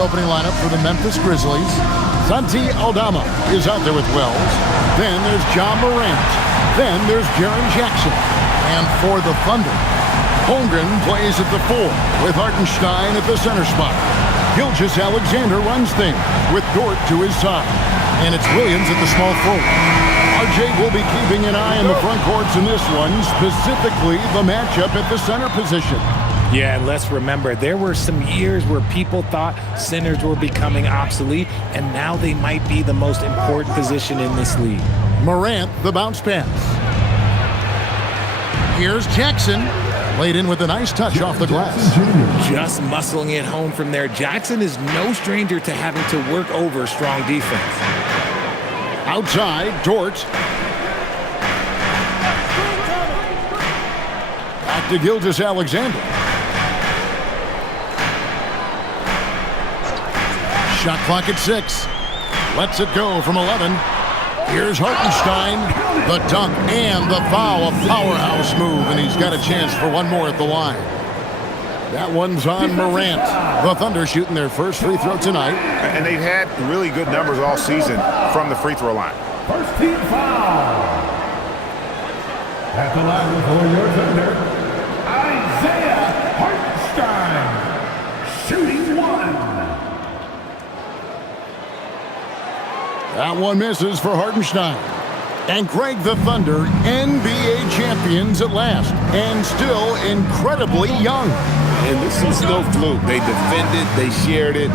opening lineup for the Memphis Grizzlies. Santi Aldama is out there with Wells. Then there's John Morant. Then there's Jaren Jackson. And for the Thunder, Holmgren plays at the 4 with Hartenstein at the center spot. Gilgeous-Alexander runs things with Dort to his side. And it's Williams at the small forward. RJ will be keeping an eye on the front courts in this one, specifically the matchup at the center position. Yeah, and let's remember, there were some years where people thought centers were becoming obsolete, and now they might be the most important position in this league. Morant, the bounce pass. Here's Jackson. Laid in with a nice touch off the glass. Just muscling it home from there. Jackson is no stranger to having to work over strong defense. Outside, Dort. Back to Gilgeous-Alexander. Shot clock at 6. Lets it go from 11. Here's Hartenstein. The dunk and the foul. A powerhouse move, and he's got a chance for one more at the line. That one's on Morant. The Thunder shooting their first free throw tonight. And they've had really good numbers all season from the free throw line. First team foul. At the line for your Thunder, Isaiah Hartenstein, shooting 1. That one misses for Hartenstein. And Greg, the Thunder, NBA champions at last, and still incredibly young. And this is no fluke. They defended, they shared it,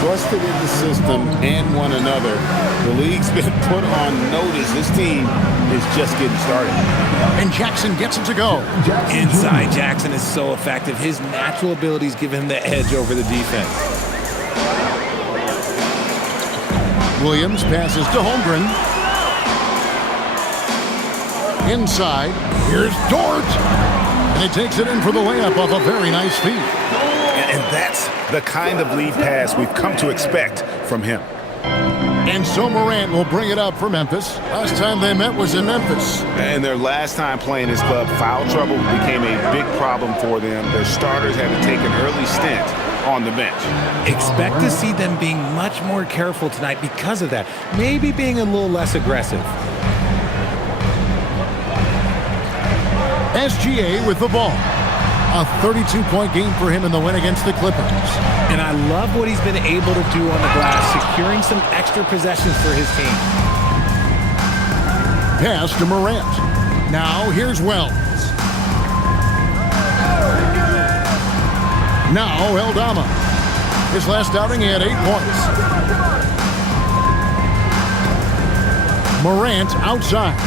trusted in the system and one another. The league's been put on notice. This team is just getting started. And Jackson gets it to go. Inside, Jackson is so effective. His natural abilities give him the edge over the defense. Williams passes to Holmgren. Inside, here's Dort. And he takes it in for the layup off a very nice feed. And that's the kind of lead pass we've come to expect from him. And so Morant will bring it up for Memphis. Last time they met was in Memphis. And their last time playing this club, foul trouble became a big problem for them. Their starters had to take an early stint on the bench. Expect to see them being much more careful tonight because of that. Maybe being a little less aggressive. SGA with the ball. A 32-point game for him in the win against the Clippers. And I love what he's been able to do on the glass, securing some extra possessions for his team. Pass to Morant. Now here's Wells. Now Aldama. His last outing, he had 8 points. Morant outside.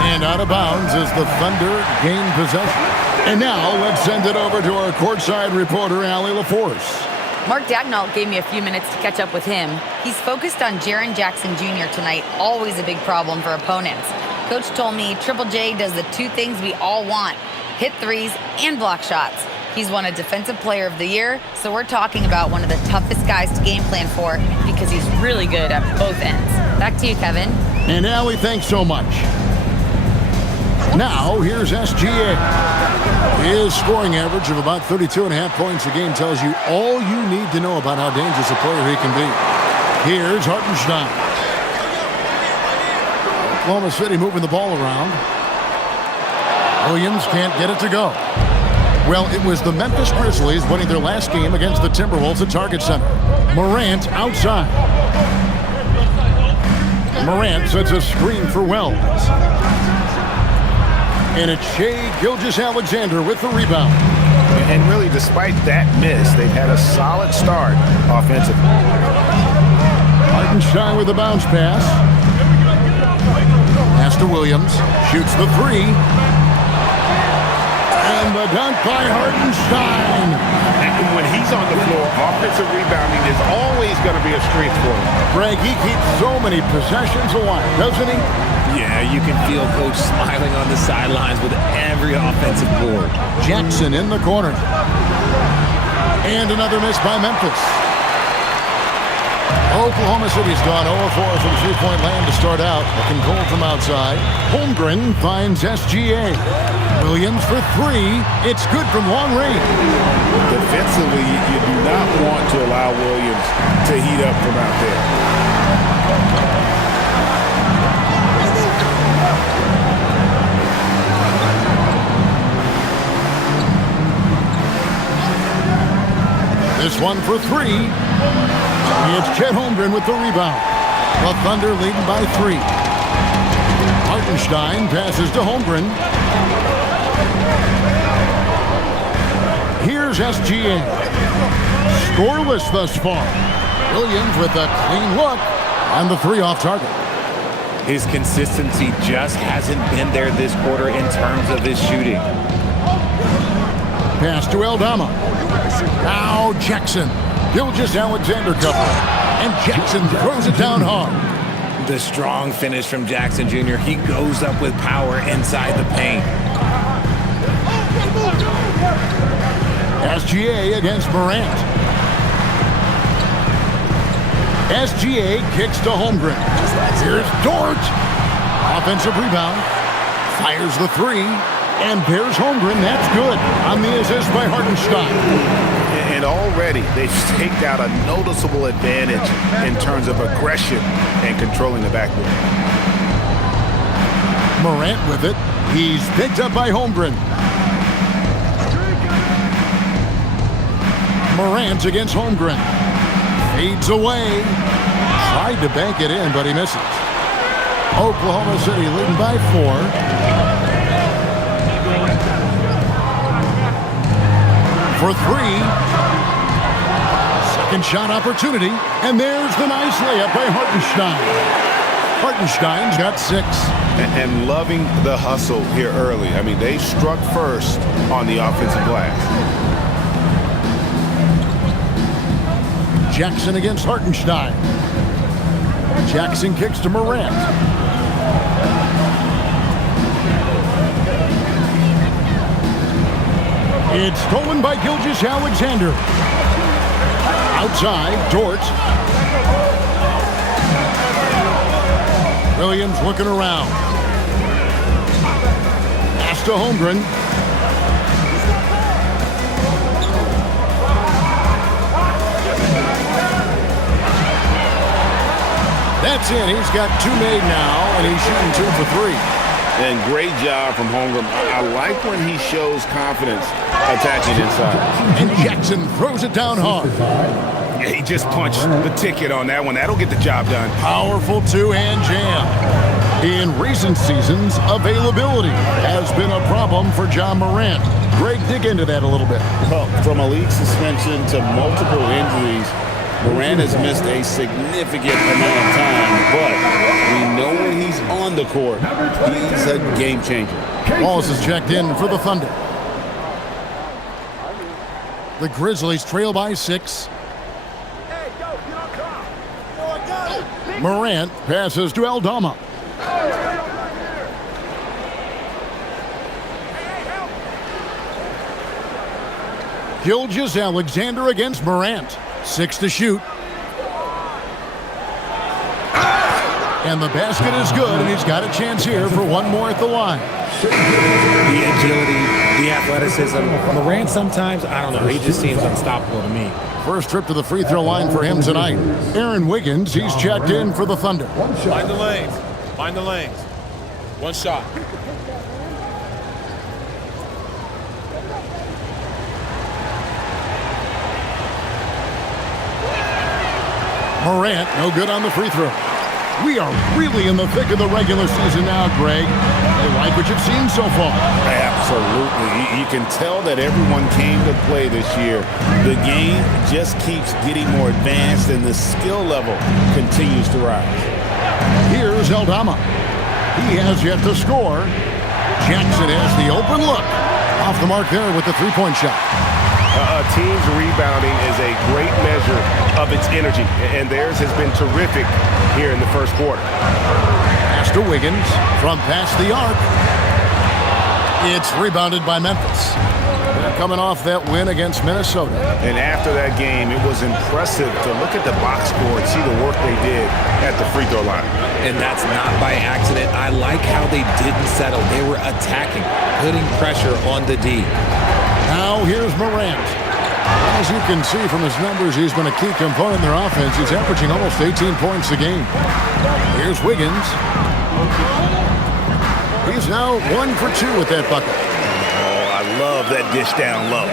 And out of bounds as the Thunder gain possession. And now let's send it over to our courtside reporter, Allie LaForce. Mark Dagnall gave me a few minutes to catch up with him. He's focused on Jaren Jackson Jr. tonight, always a big problem for opponents. Coach told me Triple J does the 2 things we all want, hit threes and block shots. He's won a Defensive Player of the Year, so we're talking about one of the toughest guys to game plan for because he's really good at both ends. Back to you, Kevin. And Allie, thanks so much. Now, here's SGA. His scoring average of about 32.5 points a game tells you all you need to know about how dangerous a player he can be. Here's Hartenstein. Oklahoma City moving the ball around. Williams can't get it to go. Well, it was the Memphis Grizzlies winning their last game against the Timberwolves at Target Center. Morant outside. Morant sets a screen for Wells. And it's Shai Gilgeous-Alexander with the rebound. And really, despite that miss, they've had a solid start offensively. Hartenstein with the bounce pass. Pass to Williams. Shoots the 3. And the dunk by Hartenstein. And when he's on the floor, offensive rebounding is always going to be a strength for him. Greg, he keeps so many possessions alive, doesn't he? Yeah, you can feel Coach smiling on the sidelines with every offensive board. Jackson in the corner. And another miss by Memphis. Oklahoma City's gone 0-4 from the 3-point land to start. start out. Looking cold from outside. Holmgren finds SGA. Williams for three. It's good from long range. Defensively, you do not want to allow Williams to heat up from out there. This one for three. It's Chet Holmgren with the rebound. The Thunder leading by three. Hartenstein passes to Holmgren. Here's SGA. Scoreless thus far. Williams with a clean look. And the three off target. His consistency just hasn't been there this quarter in terms of his shooting. Pass to Aldama. Now Jackson. Gilgeous-Alexander cover. And Jackson throws it down hard. The strong finish from Jackson Jr. He goes up with power inside the paint. SGA against Morant. SGA kicks to Holmgren. Here's Dort. Offensive rebound. Fires the three. And there's Holmgren. That's good. On the assist by Hartenstein. And already they've staked out a noticeable advantage in terms of aggression and controlling the backboard. Morant with it. He's picked up by Holmgren. Morant against Holmgren. Fades away. Tried to bank it in, but he misses. Oklahoma City leading by 4. For three. Second shot opportunity. And there's the nice layup by Hartenstein. Hartenstein's got 6. And loving the hustle here early. I mean, they struck first on the offensive glass. Jackson against Hartenstein. Jackson kicks to Morant. It's stolen by Gilgeous-Alexander. Outside, Dort. Williams looking around. Pass to Holmgren. That's it. He's got 2 made now, and he's shooting 2 for 3. And great job from Holmgren. I like when he shows confidence attacking inside. And Jackson throws it down hard. Yeah, he just punched the ticket on that one. That'll get the job done. Powerful two-hand jam. In recent seasons, availability has been a problem for John Morant. Greg, dig into that a little bit. Well, from a league suspension to multiple injuries, Morant has missed a significant amount of time, but we know when he's on the court, he's a game changer. Wallace is checked in for the Thunder. The Grizzlies trail by 6. Morant passes to Aldama. Gilgeous-Alexander against Morant. 6 to shoot. And the basket is good, and he's got a chance here for one more at the line. The agility, the athleticism. Morant sometimes, I don't know, he just seems unstoppable to me. First trip to the free throw line for him tonight. Aaron Wiggins, he's checked in for the Thunder. Find the lanes. Find the lanes. One shot. Morant, no good on the free throw. We are really in the thick of the regular season now, Greg. You like what you've seen so far? Absolutely. You can tell that everyone came to play this year. The game just keeps getting more advanced, and the skill level continues to rise. Here's Aldama. He has yet to score. Jackson has the open look. Off the mark there with the three-point shot. A team's rebounding is a great measure of its energy, and theirs has been terrific here in the first quarter. Pass to Wiggins from past the arc. It's rebounded by Memphis. They're coming off that win against Minnesota. And after that game, it was impressive to look at the box score and see the work they did at the free throw line. and that's not by accident. I like how they didn't settle. They were attacking, putting pressure on the D. Now here's Morant. As you can see from his numbers, he's been a key component in their offense. He's averaging almost 18 points a game. Here's Wiggins. He's now 1 for 2 with that bucket. Oh, I love that dish down low.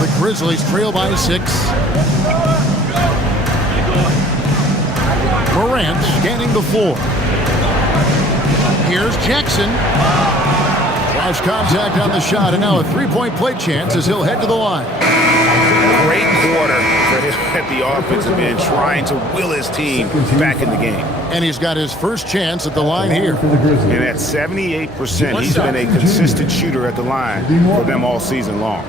The Grizzlies trail by 6. Morant scanning the floor. Here's Jackson. Lost contact on the shot, and now a three-point play chance as he'll head to the line. Great quarter for him at the offensive end, trying to will his team back in the game. And he's got his first chance at the line here. And at 78%, he's been a consistent shooter at the line for them all season long.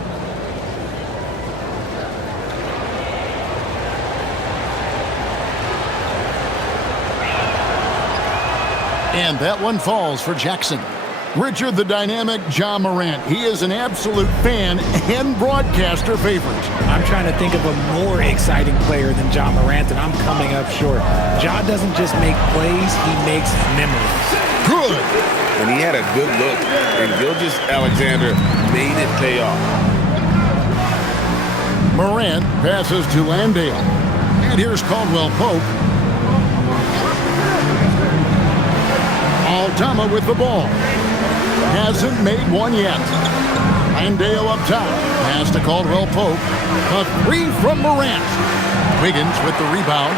And that one falls for Jackson. Richard the dynamic Ja Morant. He is an absolute fan and broadcaster favorite. I'm trying to think of a more exciting player than Ja Morant, and I'm coming up short. Ja doesn't just make plays, he makes memories. Good. And he had a good look, and Gilgeous-Alexander made it pay off. Morant passes to Landale. And here's Caldwell Pope. Aldama with the ball. Hasn't made one yet. Landale up top. Pass to Caldwell Pope. A three from Morant. Wiggins with the rebound.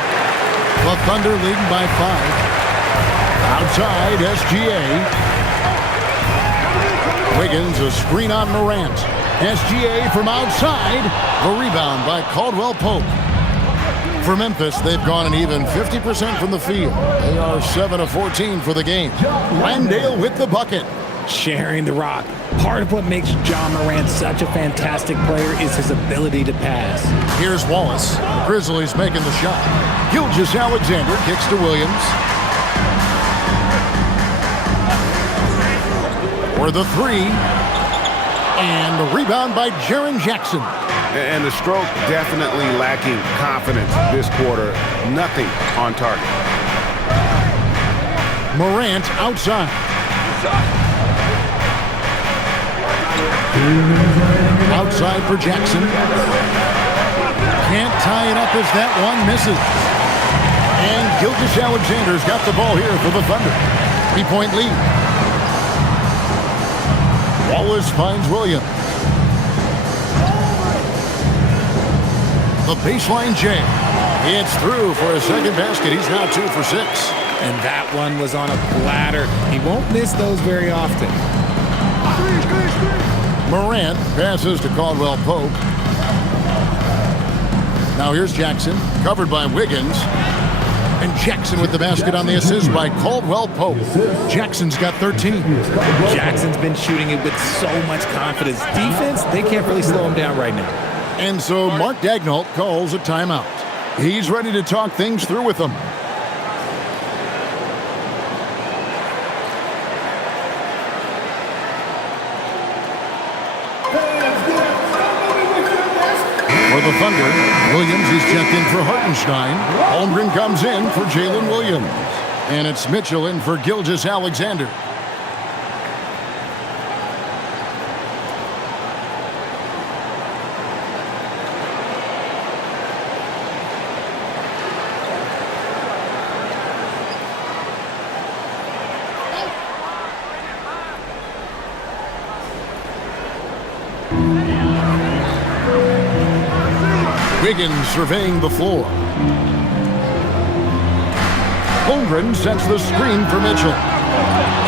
The Thunder leading by 5. Outside, SGA. Wiggins, a screen on Morant. SGA from outside. The rebound by Caldwell Pope. For Memphis, they've gone an even 50% from the field. They are 7 of 14 for the game. Landale with the bucket. Sharing the rock. Part of what makes Ja Morant such a fantastic player is his ability to pass. Here's Wallace. Grizzlies making the shot. Gilgeous-Alexander kicks to Williams. For the three. And the rebound by Jaren Jackson. And the stroke definitely lacking confidence this quarter. Nothing on target. Morant outside. Outside for Jackson. Can't tie it up as that one misses. And Gilgeous-Alexander's got the ball here for the Thunder. 3-point lead. Wallace finds Williams. The baseline J. It's through for a second basket. He's now 2 for 6. And that one was on a platter. He won't miss those very often. Morant passes to Caldwell Pope. Now here's Jackson, covered by Wiggins. And Jackson with the basket on the assist by Caldwell Pope. Jackson's got 13. Jackson's been shooting it with so much confidence. Defense, they can't really slow him down right now. And so Mark Daigneault calls a timeout. He's ready to talk things through with them. For the Thunder, Williams is checked in for Hartenstein. Holmgren comes in for Jalen Williams. And it's Mitchell in for Gilgeous-Alexander. Wiggins surveying the floor. Holmgren sets the screen for Mitchell.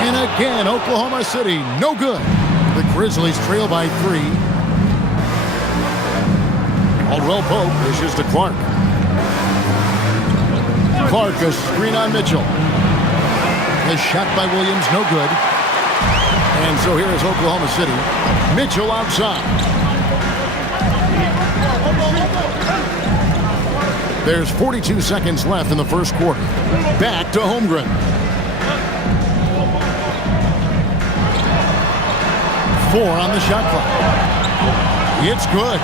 And again, Oklahoma City, no good. The Grizzlies trail by 3. Caldwell Pope dishes to Clark. Clark, a screen on Mitchell. The shot by Williams, no good. And so here is Oklahoma City. Mitchell outside. There's 42 seconds left in the first quarter. Back to Holmgren. 4 on the shot clock. It's good.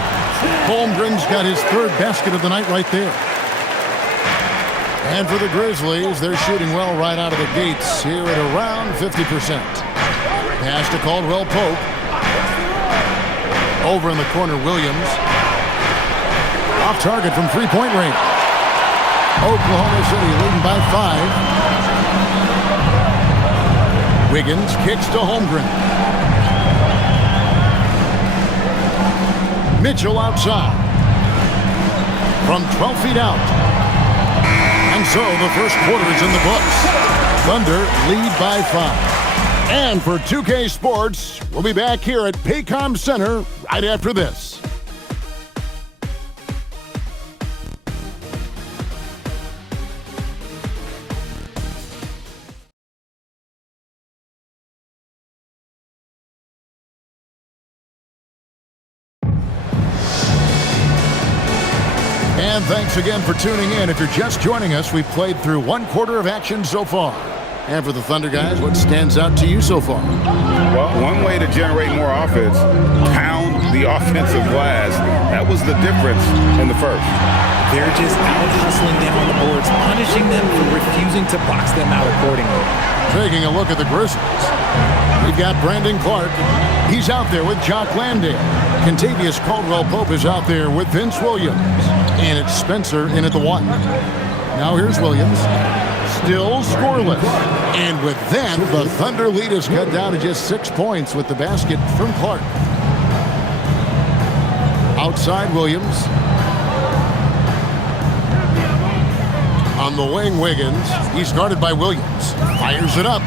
Holmgren's got his 3rd basket of the night right there. And for the Grizzlies, they're shooting well right out of the gates here at around 50%. Pass to Caldwell Pope. Over in the corner, Williams. Off target from three-point range. Oklahoma City leading by 5. Wiggins kicks to Holmgren. Mitchell outside. From 12 feet out. And so the first quarter is in the books. Thunder lead by 5. And for 2K Sports, we'll be back here at Paycom Center right after this. And thanks again for tuning in. If you're just joining us, we've played through one quarter of action so far. And for the Thunder guys, what stands out to you so far? Well, one way to generate more offense, pound the offensive glass. That was the difference in the first. They're just out-hustling them on the boards, punishing them for refusing to box them out accordingly. Taking a look at the Grizzlies. We've got Brandon Clark. He's out there with Jock Landale. Kentavious Caldwell-Pope is out there with Vince Williams. And it's Spencer in at the 1. Now here's Williams. Still scoreless. And with that, the Thunder lead is cut down to just 6 points with the basket from Clark. Outside Williams. On the wing, Wiggins. He's guarded by Williams. Fires it up.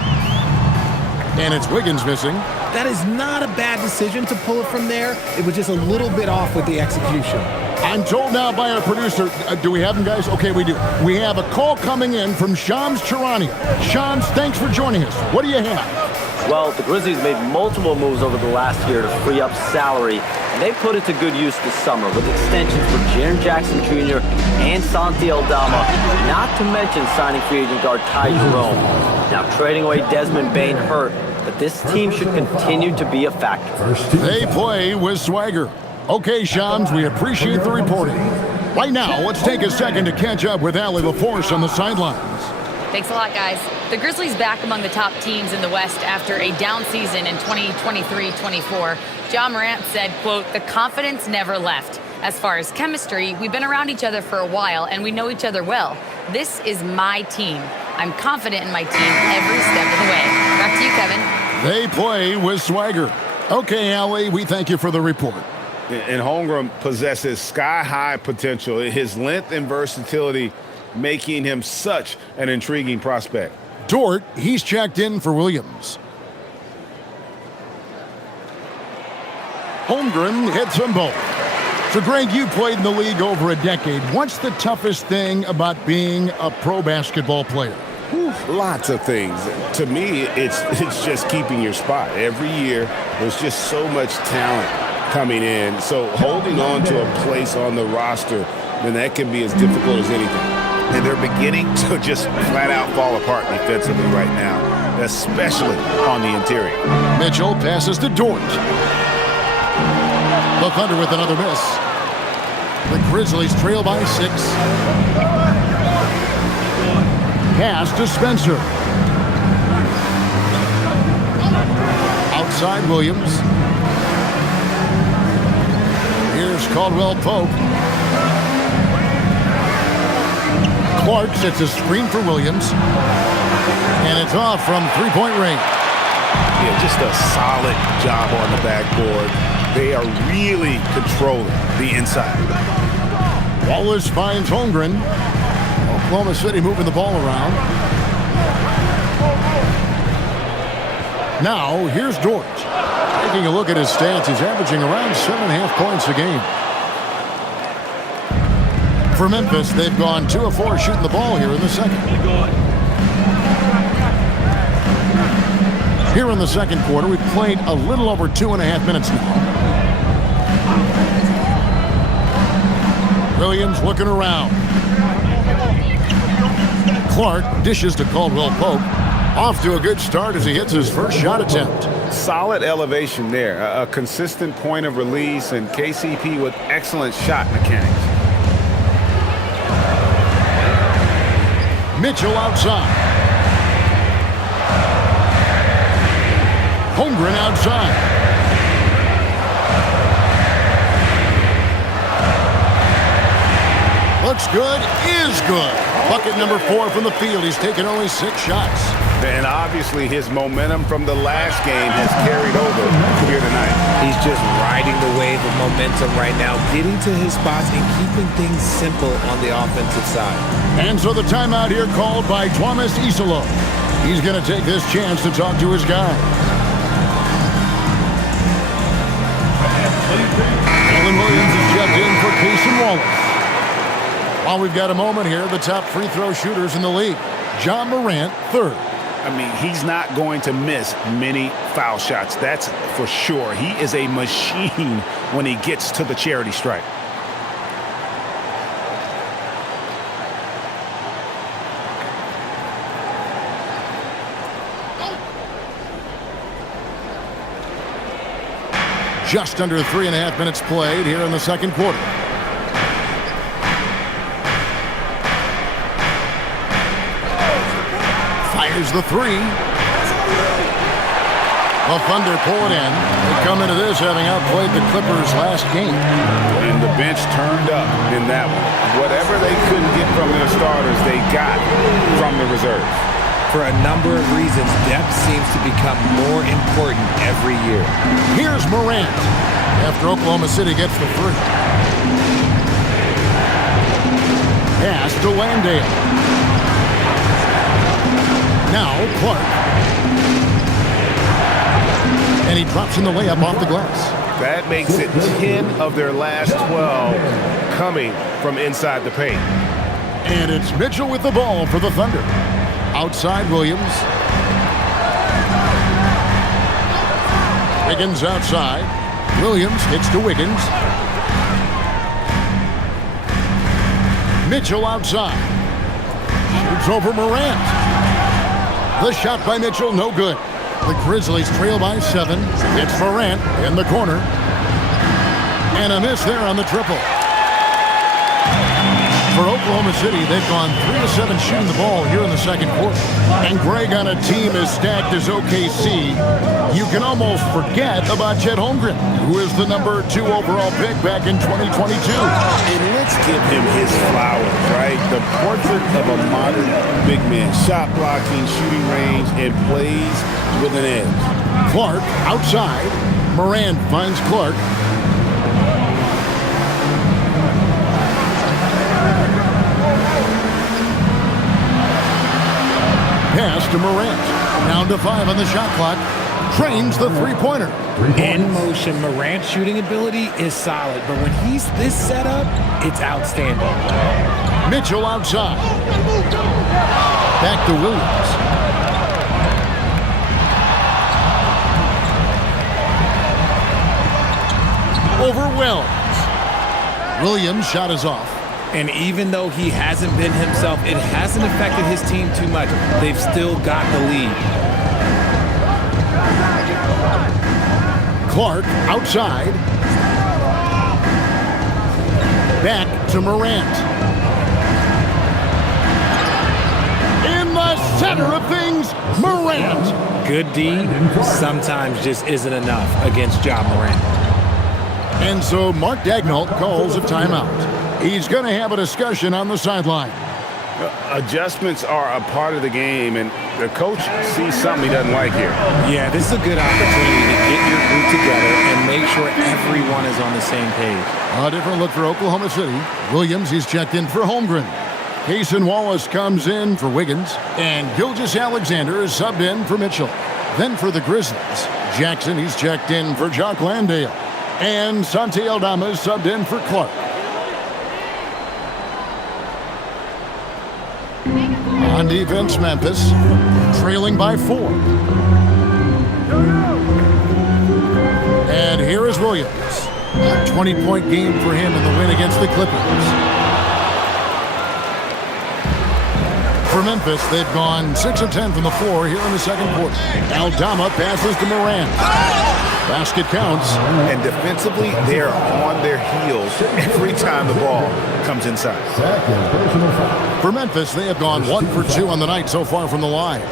And it's Wiggins missing. That is not a bad decision to pull it from there. It was just a little bit off with the execution. I'm told now by our producer, do we have him, guys? Okay, we do. We have a call coming in from Shams Charania. Shams, thanks for joining us. What do you have? Well, the Grizzlies made multiple moves over the last year to free up salary, and they put it to good use this summer with extensions for Jaren Jackson Jr. and Santi Aldama, not to mention signing free agent guard Ty Jerome. Now, trading away Desmond Bane hurt, but this team should continue to be a factor. They play with swagger. Okay, Shams, we appreciate the reporting. Right now, let's take a second to catch up with Allie LaForce on the sidelines. Thanks a lot, guys. The Grizzlies back among the top teams in the West after a down season in 2023-24. Ja Morant said, quote, "The confidence never left. As far as chemistry, we've been around each other for a while and we know each other well. This is my team. I'm confident in my team every step of the way." Back to you, Kevin. They play with swagger. Okay, Allie, we thank you for the report. And Holmgren possesses sky-high potential. His length and versatility making him such an intriguing prospect. Dort, he's checked in for Williams. Holmgren hits them both. So, Greg, you played in the league over a decade. What's the toughest thing about being a pro basketball player? Lots of things. To me, it's just keeping your spot. Every year, there's just so much talent coming in. So holding on to a place on the roster, then that can be as difficult as anything. And they're beginning to just flat out fall apart defensively right now, especially on the interior. Mitchell passes to Dort. The Thunder with another miss. The Grizzlies trail by 6. Pass to Spencer. Outside Williams. Here's Caldwell Pope. Clark sets a screen for Williams. And it's off from three-point range. Yeah, just a solid job on the backboard. They are really controlling the inside. Wallace finds Holmgren. Oklahoma City moving the ball around. Now, here's Dort. Taking a look at his stats, he's averaging around 7.5 points a game. For Memphis, they've gone 2 of 4 shooting the ball here in the second. Here in the second quarter, we've played a little over 2.5 minutes now. Williams looking around. Clark dishes to Caldwell Pope. Off to a good start as he hits his first shot attempt. Solid elevation there. A consistent point of release, and KCP with excellent shot mechanics. Mitchell outside. Holmgren outside. Looks good, is good. Bucket number 4 from the field. He's taken only 6 shots. And obviously his momentum from the last game has carried over here tonight. He's just riding the wave of momentum right now, getting to his spots and keeping things simple on the offensive side. And so the timeout here called by Thomas Isolo. He's going to take this chance to talk to his guys. Alan Williams is checked in for Cason Wallace. While we've got a moment here, the top free throw shooters in the league. John Morant, 3rd. I mean, he's not going to miss many foul shots. That's for sure. He is a machine when he gets to the charity stripe. Just under 3.5 minutes played here in the second quarter. Fires the 3. The Thunder pull it in. They come into this having outplayed the Clippers last game. And the bench turned up in that one. Whatever they couldn't get from their starters, they got from the reserves. For a number of reasons, depth seems to become more important every year. Here's Morant after Oklahoma City gets the 3. Pass to Landale. Now Clark. And he drops in the layup off the glass. That makes it 10 of their last 12 coming from inside the paint. And it's Mitchell with the ball for the Thunder. Outside Williams. Wiggins outside. Williams hits to Wiggins. Mitchell outside. Shoots over Morant. The shot by Mitchell, no good. The Grizzlies trail by 7. It's Morant in the corner. And a miss there on the triple. For Oklahoma City, they've gone 3 of 7 shooting the ball here in the second quarter. And Greg, on a team as stacked as OKC, you can almost forget about Chet Holmgren, who is the number 2 overall pick back in 2022. And let's give him his flowers, right? The portrait of a modern big man. Shot blocking, shooting range, and plays with an edge. Clark outside. Morant finds Clark. Pass to Morant. Down to 5 on the shot clock. Trains the three-pointer. In motion, Morant's shooting ability is solid, but when he's this set up, it's outstanding. Mitchell outside. Back to Williams. Over Wells. Williams' shot is off. And even though he hasn't been himself, it hasn't affected his team too much. They've still got the lead. Clark outside. Back to Morant. In the center of things, Morant. Good D sometimes just isn't enough against Ja Morant. And so Mark Daigneault calls a timeout. He's going to have a discussion on the sideline. Adjustments are a part of the game, and the coach sees something he doesn't like here. Yeah, this is a good opportunity to get your group together and make sure everyone is on the same page. A different look for Oklahoma City. Williams, he's checked in for Holmgren. Cason Wallace comes in for Wiggins, and Gilgeous-Alexander is subbed in for Mitchell. Then for the Grizzlies, Jackson, he's checked in for Jock Landale. And Santi Aldama is subbed in for Clark. On defense, Memphis, trailing by 4. And here is Williams. A 20-point game for him in the win against the Clippers. For Memphis, they've gone 6 of 10 from the floor here in the second quarter. Aldama passes to Morant. Basket counts. And defensively, they're on their heels every time the ball comes inside. For Memphis, they have gone 1 for 2 on the night so far from the line.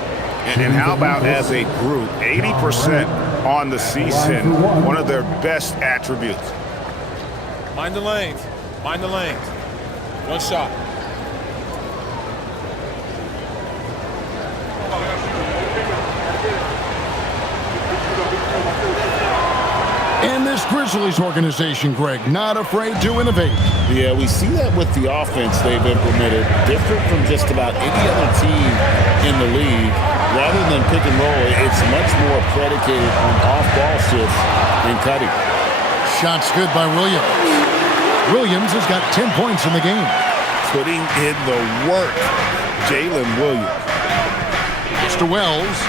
And how about as a group, 80% on the season, one of their best attributes. Mind the lanes. Mind the lanes. One shot. And this Grizzlies organization, Greg, not afraid to innovate. Yeah, we see that with the offense they've implemented, different from just about any other team in the league. Rather than pick and roll, it's much more predicated on off-ball shifts and cutting. Shots good by Williams. Williams has got 10 points in the game. Putting in the work, Jalen Williams. Mr. Wells.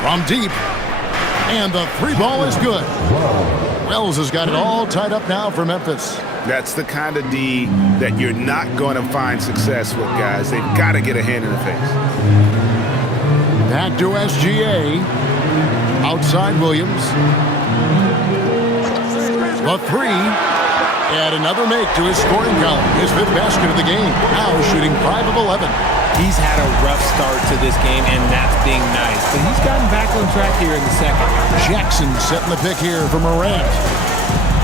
From deep. And the 3 ball is good. Wells has got it all tied up now for Memphis. That's the kind of D that you're not going to find success with, guys. They've got to get a hand in the face. Back to SGA. Outside Williams. The 3. Add another make to his scoring column. His 5th basket of the game. Now shooting 5 of 11. He's had a rough start to this game, and that's being nice. But he's gotten back on track here in the second. Jackson setting the pick here for Morant.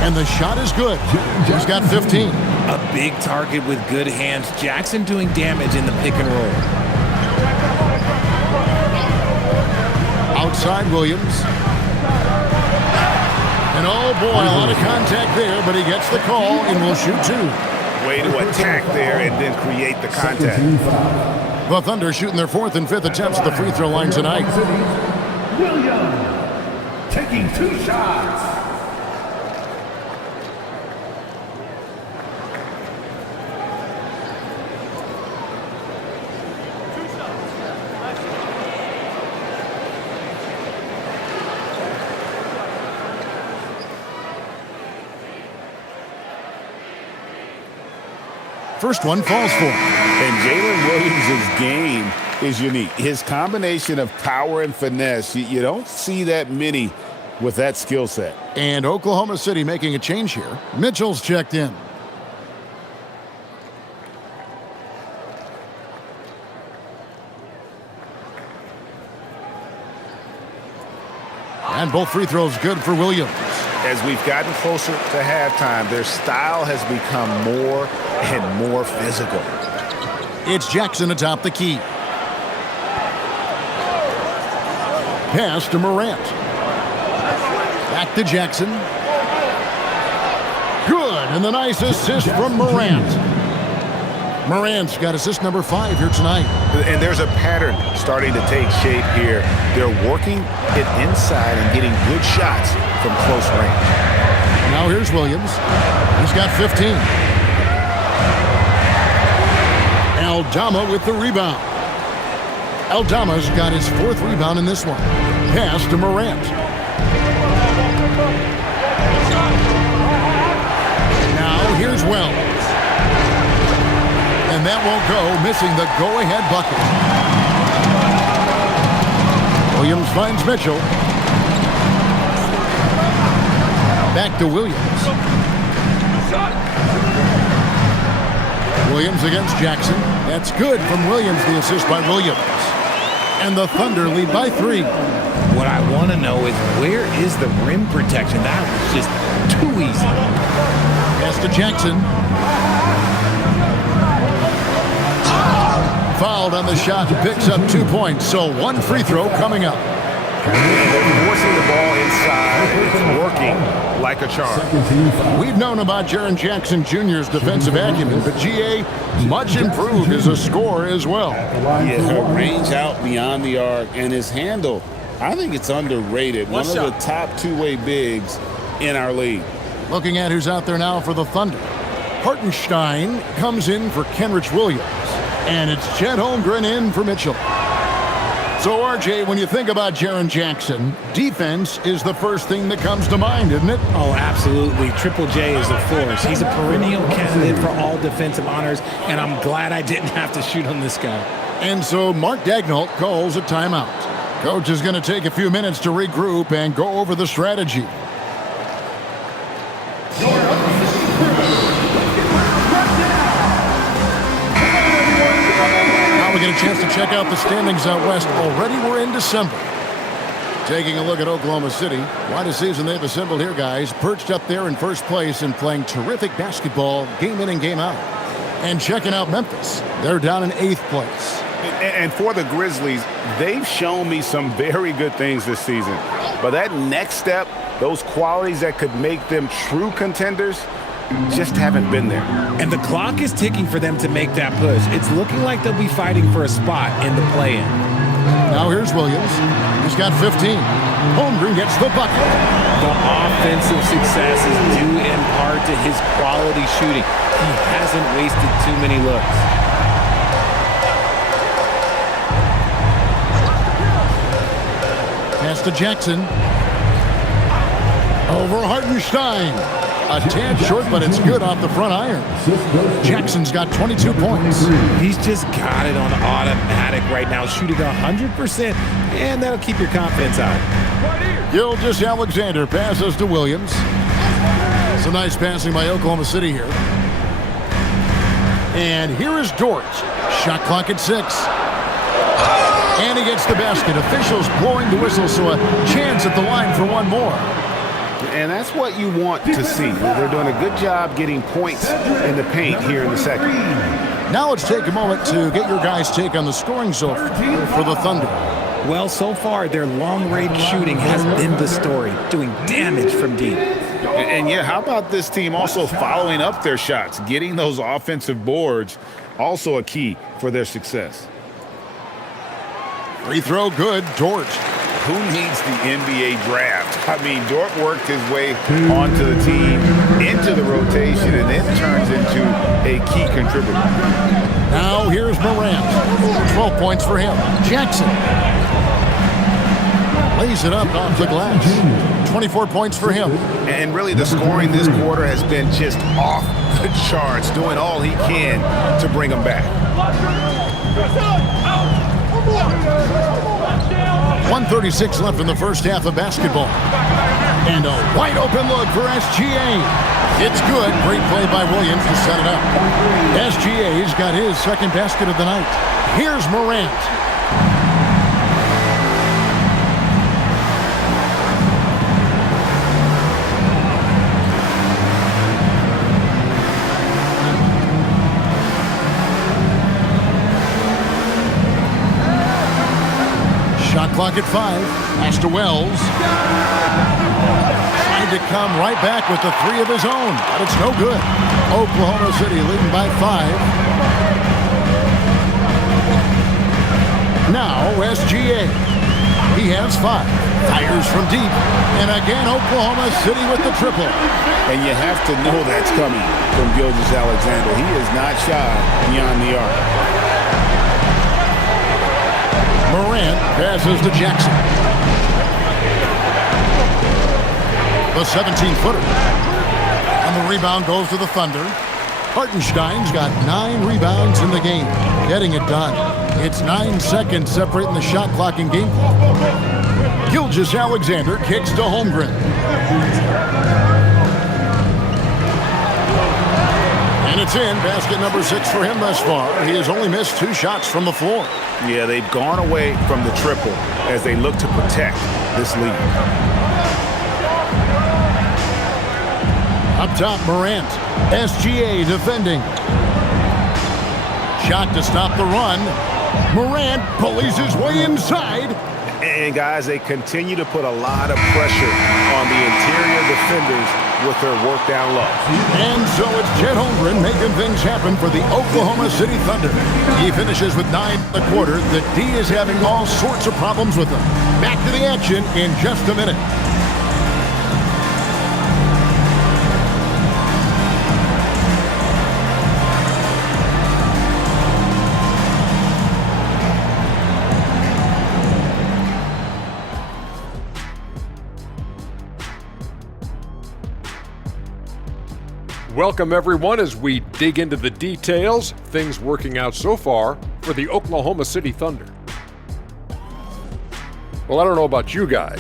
And the shot is good. He's got 15. A big target with good hands. Jackson doing damage in the pick and roll. Outside Williams. And oh boy, a lot of contact there, but he gets the call and will shoot 2. Way to attack there and then create the contact. The Thunder shooting their 4th and 5th attempts at the free throw line tonight. Williams taking 2 shots. First one falls for him. And Jalen Williams' game is unique. His combination of power and finesse, you don't see that many with that skill set. And Oklahoma City making a change here. Mitchell's checked in. And both free throws good for Williams. As we've gotten closer to halftime, their style has become more and more physical. It's Jackson atop the key. Pass to Morant. Back to Jackson. Good, and the nice assist from Morant. Morant's got assist number 5 here tonight. And there's a pattern starting to take shape here. They're working it inside and getting good shots from close range. Now here's Williams. He's got 15. Aldama with the rebound. Aldama's got his 4th rebound in this one. Pass to Morant. Now here's Wells. And that won't go, missing the go-ahead bucket. Williams finds Mitchell. Back to Williams. Williams against Jackson. That's good from Williams, the assist by Williams. And the Thunder lead by 3. What I want to know is, where is the rim protection? That was just too easy. Pass to Jackson. Fouled on the shot, picks up 2 points, so 1 free throw coming up. They're forcing the ball inside. It's working like a charm. We've known about Jaren Jackson Jr.'s defensive acumen, but GA much improved as a scorer as well. Yeah, range out beyond the arc, and his handle, I think it's underrated. One of the top two-way bigs in our league. Looking at who's out there now for the Thunder. Hartenstein comes in for Kenrich Williams. And it's Chet Holmgren in for Mitchell. So, RJ, when you think about Jaren Jackson, defense is the first thing that comes to mind, isn't it? Oh, absolutely. Triple J is a force. He's a perennial candidate for all defensive honors, and I'm glad I didn't have to shoot on this guy. And so Mark Daigneault calls a timeout. Coach is going to take a few minutes to regroup and go over the strategy. Now we get a chance to check out the standings out west. Already we're in December. Taking a look at Oklahoma City. Quite a season they've assembled here, guys. Perched up there in first place and playing terrific basketball game in and game out. And checking out Memphis. They're down in 8th place. And for the Grizzlies, they've shown me some very good things this season. But that next step, those qualities that could make them true contenders, just haven't been there. And the clock is ticking for them to make that push. It's looking like they'll be fighting for a spot in the play-in. Now here's Williams. He's got 15. Holmgren gets the bucket. The offensive success is due in part to his quality shooting. He hasn't wasted too many looks. Pass to Jackson. Over Hartenstein. A tad short, but it's good off the front iron. Jackson's got 22 points. He's just got it on automatic right now, shooting 100%, and that'll keep your confidence out. Gilgeous-Alexander passes to Williams. Some nice passing by Oklahoma City here. And here is Dort. Shot clock at 6. And he gets the basket. Officials blowing the whistle, so a chance at the line for one more. And that's what you want to see. They're doing a good job getting points in the paint here in the second. Now let's take a moment to get your guys' take on the scoring so far for the Thunder. Well, so far, their long-range shooting has been the story, doing damage from deep. And yeah, how about this team also following up their shots, getting those offensive boards, also a key for their success. Free throw good, Dort. Who needs the NBA draft? I mean, Dort worked his way onto the team, into the rotation, and then turns into a key contributor. Now here's Morant. 12 points for him. Jackson lays it up off the glass. 24 points for him. And really the scoring this quarter has been just off the charts, doing all he can to bring them back. 1:36 left in the first half of basketball. And a wide open look for SGA. It's good. Great play by Williams to set it up. SGA's got his second basket of the night. Here's Morant. Shot clock at 5. Pass to Wells. Trying to come right back with the three of his own, but it's no good. Oklahoma City leading by 5. Now SGA. He has 5. Fires from deep. And again, Oklahoma City with the triple. And you have to know that's coming from Gilgeous-Alexander. He is not shy beyond the arc. Morant passes to Jackson. The 17-footer. And the rebound goes to the Thunder. Hartenstein's got 9 rebounds in the game, getting it done. It's 9 seconds separating the shot clock and game clock. Gilgeous-Alexander kicks to Holmgren. And it's in. Basket number 6 for him thus far. He has only missed 2 shots from the floor. Yeah, they've gone away from the triple as they look to protect this lead. Up top, Morant. SGA defending. Shot to stop the run. Morant pulleys his way inside. And guys, they continue to put a lot of pressure on the interior defenders with their work down low. And so it's Chet Holmgren making things happen for the Oklahoma City Thunder. He finishes with 9 in the quarter. The D is having all sorts of problems with them. Back to the action in just a minute. Welcome, everyone, as we dig into the details, things working out so far for the Oklahoma City Thunder. Well, I don't know about you guys,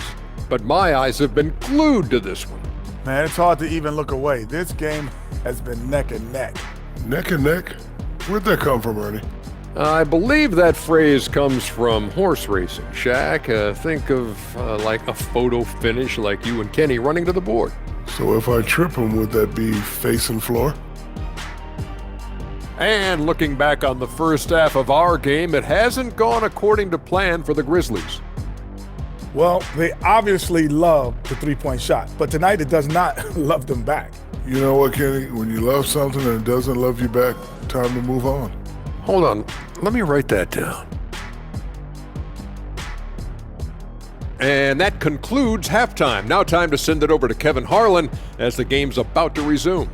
but my eyes have been glued to this one. Man, it's hard to even look away. This game has been neck and neck. Neck and neck? Where'd that come from, Ernie? I believe that phrase comes from horse racing. Shaq, think of like a photo finish like you and Kenny running to the board. So if I trip him, would that be facing floor? And looking back on the first half of our game, it hasn't gone according to plan for the Grizzlies. Well, they obviously love the three-point shot, but tonight it does not love them back. You know what, Kenny? When you love something and it doesn't love you back, time to move on. Hold on, let me write that down. And that concludes halftime. Now time to send it over to Kevin Harlan as the game's about to resume.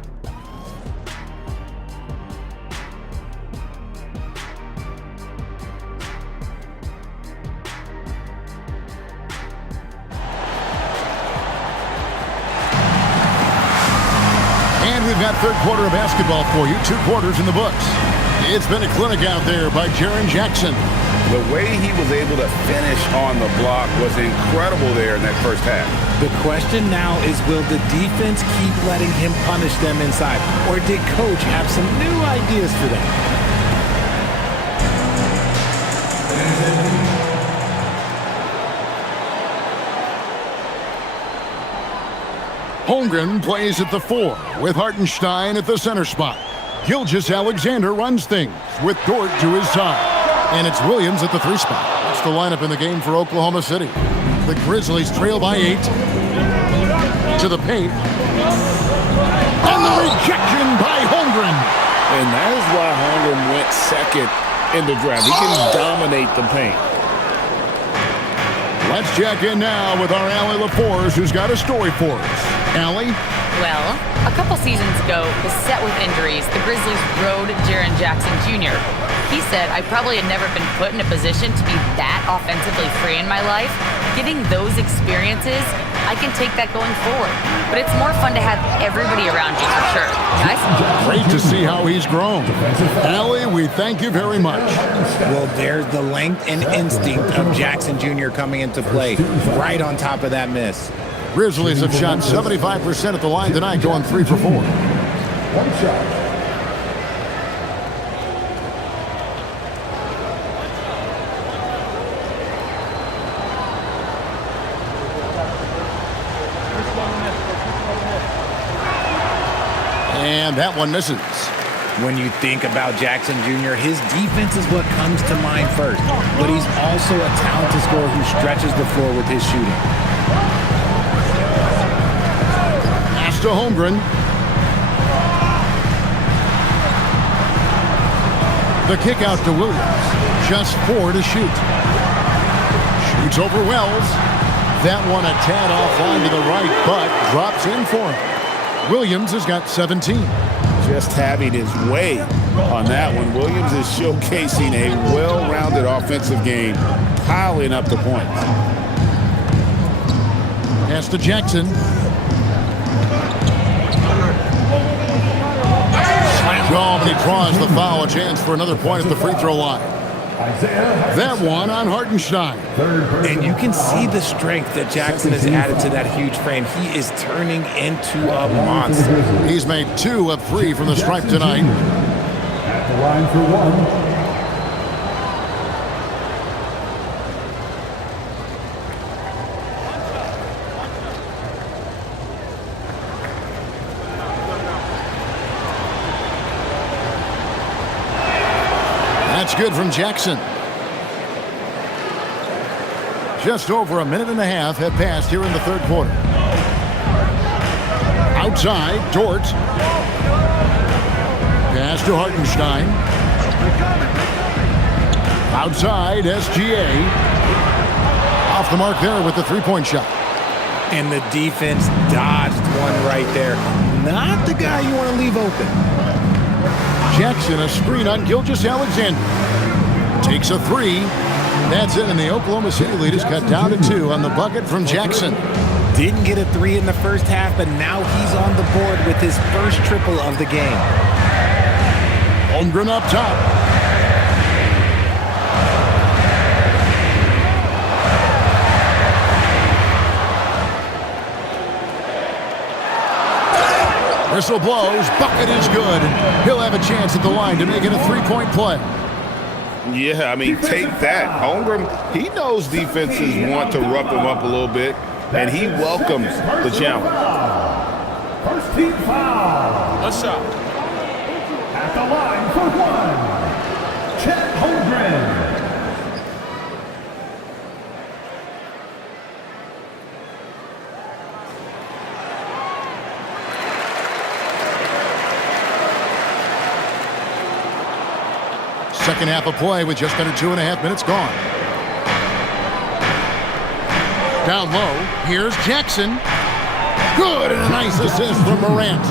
And we've got third quarter of basketball for you. 2 quarters in the books. It's been a clinic out there by Jaren Jackson. The way he was able to finish on the block was incredible there in that first half. The question now is, will the defense keep letting him punish them inside? Or did Coach have some new ideas for them? Holmgren plays at the 4 with Hartenstein at the center spot. Gilgeous-Alexander runs things with Dort to his side. And it's Williams at the 3 spot. That's the lineup in the game for Oklahoma City. The Grizzlies trail by 8. To the paint. And the rejection by Holmgren. And that is why Holmgren went second in the draft. He can dominate the paint. Let's check in now with our Allie LaForce, who's got a story for us. Allie? Well, a couple seasons ago, beset with injuries, the Grizzlies rode Jaren Jackson Jr. He said, I probably had never been put in a position to be that offensively free in my life. Getting those experiences, I can take that going forward. But it's more fun to have everybody around you for sure. Guys? Great to see how he's grown. Allie, we thank you very much. Well, there's the length and instinct of Jackson Jr. coming into play, right on top of that miss. Grizzlies have shot 75% at the line tonight, going 3 for 4. One shot. And that one misses. When you think about Jackson Jr., his defense is what comes to mind first. But he's also a talented scorer who stretches the floor with his shooting. Pass to Holmgren. The kick out to Williams. Just 4 to shoot. Shoots over Wells. That one a tad offline to the right, but drops in for him. Williams has got 17. Just having his way on that one. Williams is showcasing a well-rounded offensive game, piling up the points. Pass to Jackson. Oh, but he draws the foul. A chance for another point at the free throw line. That one on Hartenstein. And you can see the strength that Jackson has added to that huge frame. He is turning into a monster. He's made 2 of 3 from the stripe tonight. At the line for 1. That's good from Jackson. Just over a minute and a half have passed here in the third quarter. Outside, Dort. Pass to Hartenstein. Outside, SGA. Off the mark there with the three-point shot. And the defense dodged one right there. Not the guy you want to leave open. Jackson, a screen on Gilgeous-Alexander. Takes a 3. That's it, and the Oklahoma City lead is cut down to 2 on the bucket from Jackson. Didn't get a three in the first half, but now he's on the board with his first triple of the game. Holmgren up top. Whistle blows, bucket is good. He'll have a chance at the line to make it a three-point play. Yeah, I mean, take that. Holmgren, he knows defenses want to rough him up a little bit, and he welcomes the challenge. First team foul. One shot. At the line for one, Chet Holmgren. Second half of play with just under 2.5 minutes gone. Down low, here's Jackson. Good, and a nice assist from Morant.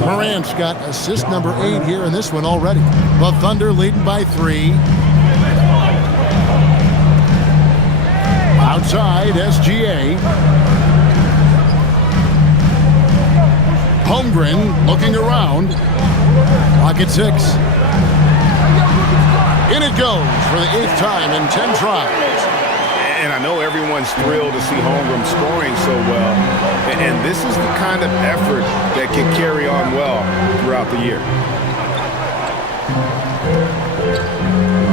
Morant's got assist number 8 here in this one already. The Thunder leading by 3. Outside, SGA. Holmgren looking around. Clock at 6. In it goes for the 8th time in 10 tries. And I know everyone's thrilled to see Holmgren scoring so well. And this is the kind of effort that can carry on well throughout the year.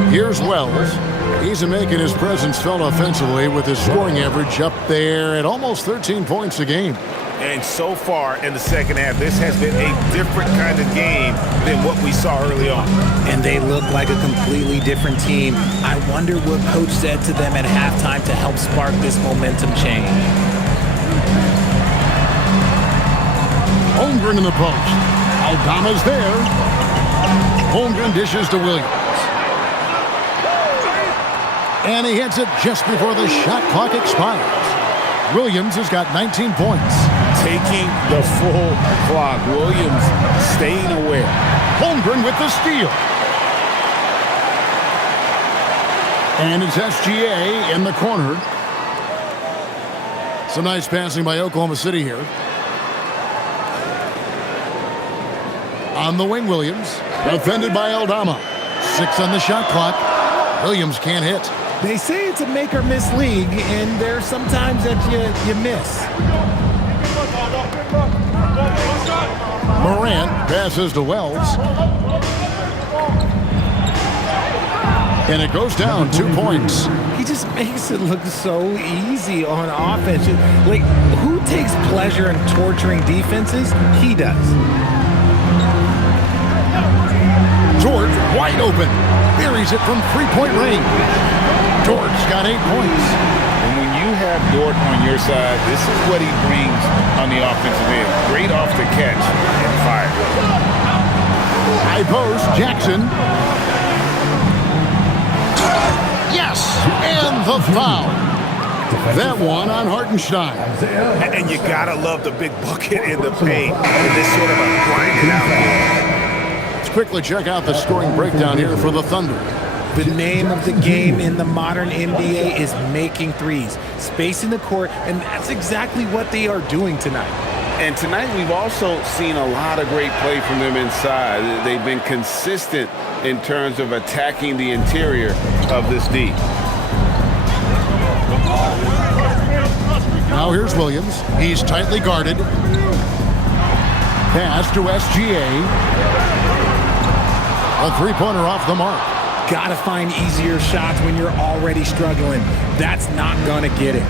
Here's Wells. He's making his presence felt offensively with his scoring average up there at almost 13 points a game. And so far in the second half, this has been a different kind of game than what we saw early on. And they look like a completely different team. I wonder what coach said to them at halftime to help spark this momentum change. Holmgren in the post. Aldama's there. Holmgren dishes to Williams. And he hits it just before the shot clock expires. Williams has got 19 points. Taking the full clock. Williams staying aware. Holmgren with the steal. And it's SGA in the corner. Some nice passing by Oklahoma City here. On the wing, Williams. Defended by Aldama. 6 on the shot clock. Williams can't hit. They say it's a make-or-miss league, and there's sometimes that you miss. Morant passes to Wells. And it goes down 2 points. He just makes it look so easy on offense. Like, who takes pleasure in torturing defenses? He does. George wide open. Buries it from 3-point range. George's got 8 points. And when you have Dort on your side, this is what he brings on the offensive end. Great off the catch and fire. High post, Jackson. Yes, and the foul. That one on Hartenstein. And you gotta love the big bucket in the paint in this sort of a grinded out game. Let's quickly check out the scoring breakdown here for the Thunder. The name of the game in the modern NBA is making threes, spacing the court, and that's exactly what they are doing tonight. And tonight we've also seen a lot of great play from them inside. They've been consistent in terms of attacking the interior of this D. Now here's Williams. He's tightly guarded. Pass to SGA. A three-pointer off the mark. Gotta find easier shots when you're already struggling. That's not gonna get it.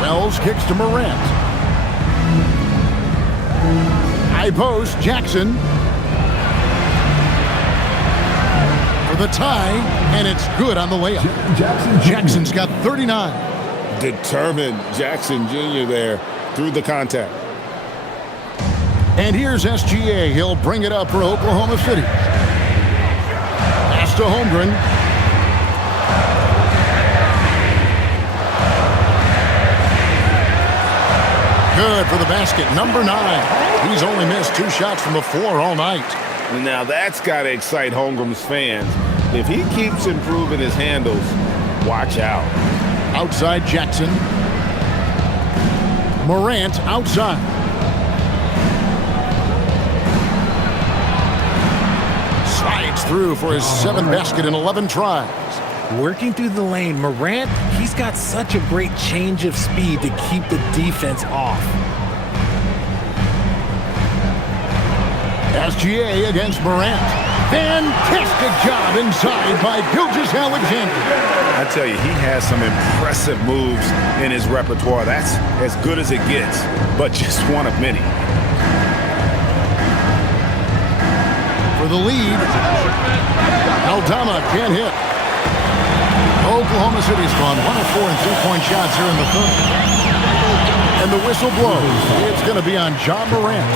Wells kicks to Morant. High post, Jackson. For the tie, and it's good on the layup. Jackson's got 39. Determined Jackson Jr. there through the contact. And here's SGA. He'll bring it up for Oklahoma City. Pass to Holmgren. Good for the basket. Number 9. He's only missed 2 shots from the floor all night. Now that's got to excite Holmgren's fans. If he keeps improving his handles, watch out. Outside Jackson. Morant outside. Slides through for his 7th basket in 11 tries. Working through the lane, Morant, he's got such a great change of speed to keep the defense off. SGA against Morant. Fantastic job inside by Gilgeous-Alexander. I tell you, he has some impressive moves in his repertoire. That's as good as it gets, but just one of many. For the lead, Aldama can't hit. Oklahoma City's gone 1 of 4 in three-point shots here in the third. And the whistle blows. It's going to be on John Morant.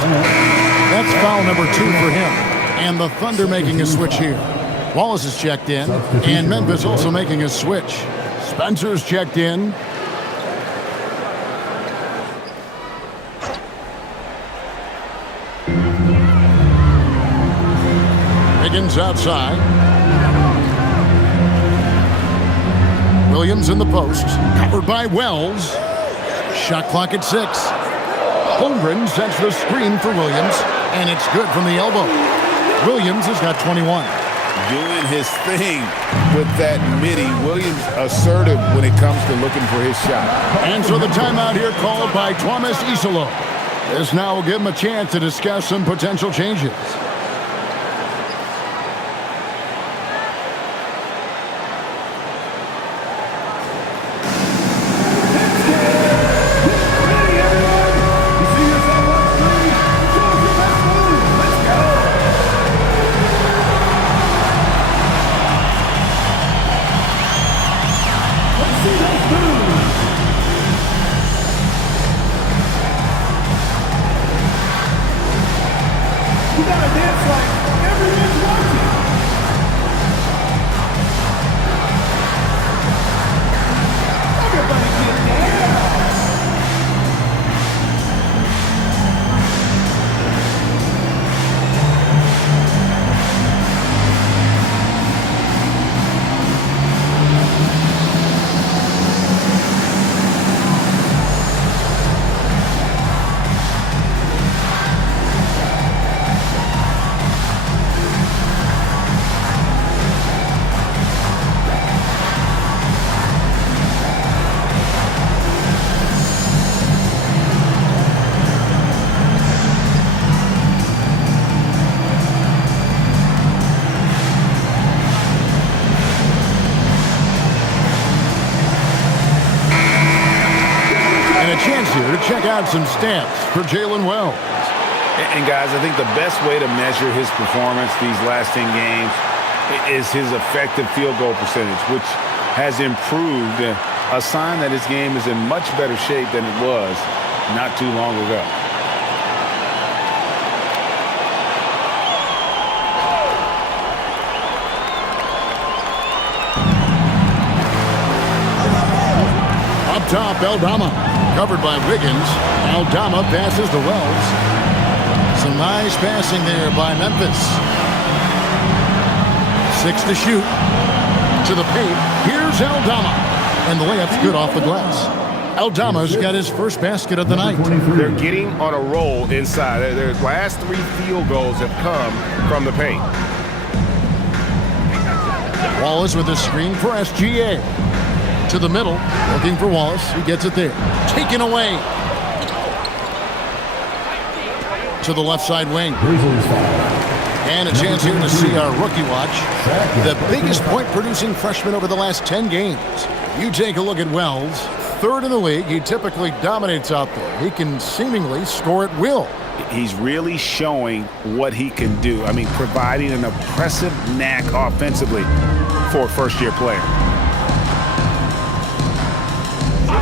That's foul number 2 for him. And the Thunder making a switch here. Wallace is checked in, and Memphis also making a switch. Spencer's checked in. Wiggins outside. Williams in the post, covered by Wells. Shot clock at 6. Holmgren sets the screen for Williams, and it's good from the elbow. Williams has got 21. Doing his thing with that midi. Williams assertive when it comes to looking for his shot. And so the timeout here called by Thomas Isolo. This now will give him a chance to discuss some potential changes. Check out some stats for Jalen Wells. And guys, I think the best way to measure his performance these last 10 games is his effective field goal percentage, which has improved, a sign that his game is in much better shape than it was not too long ago. Up top, Aldama. Covered by Wiggins. Aldama passes to Wells. Some nice passing there by Memphis. 6 to shoot. To the paint. Here's Aldama. And the layup's good off the glass. Aldama's got his first basket of the night. They're getting on a roll inside. Their last 3 field goals have come from the paint. Wallace with a screen for SGA. To the middle, looking for Wallace. He gets it there. Taken away. To the left side wing. And a chance here to see our rookie watch. The biggest point-producing freshman over the last 10 games. You take a look at Wells. 3rd in the league. He typically dominates out there. He can seemingly score at will. He's really showing what he can do. I mean, providing an impressive knack offensively for a first-year player.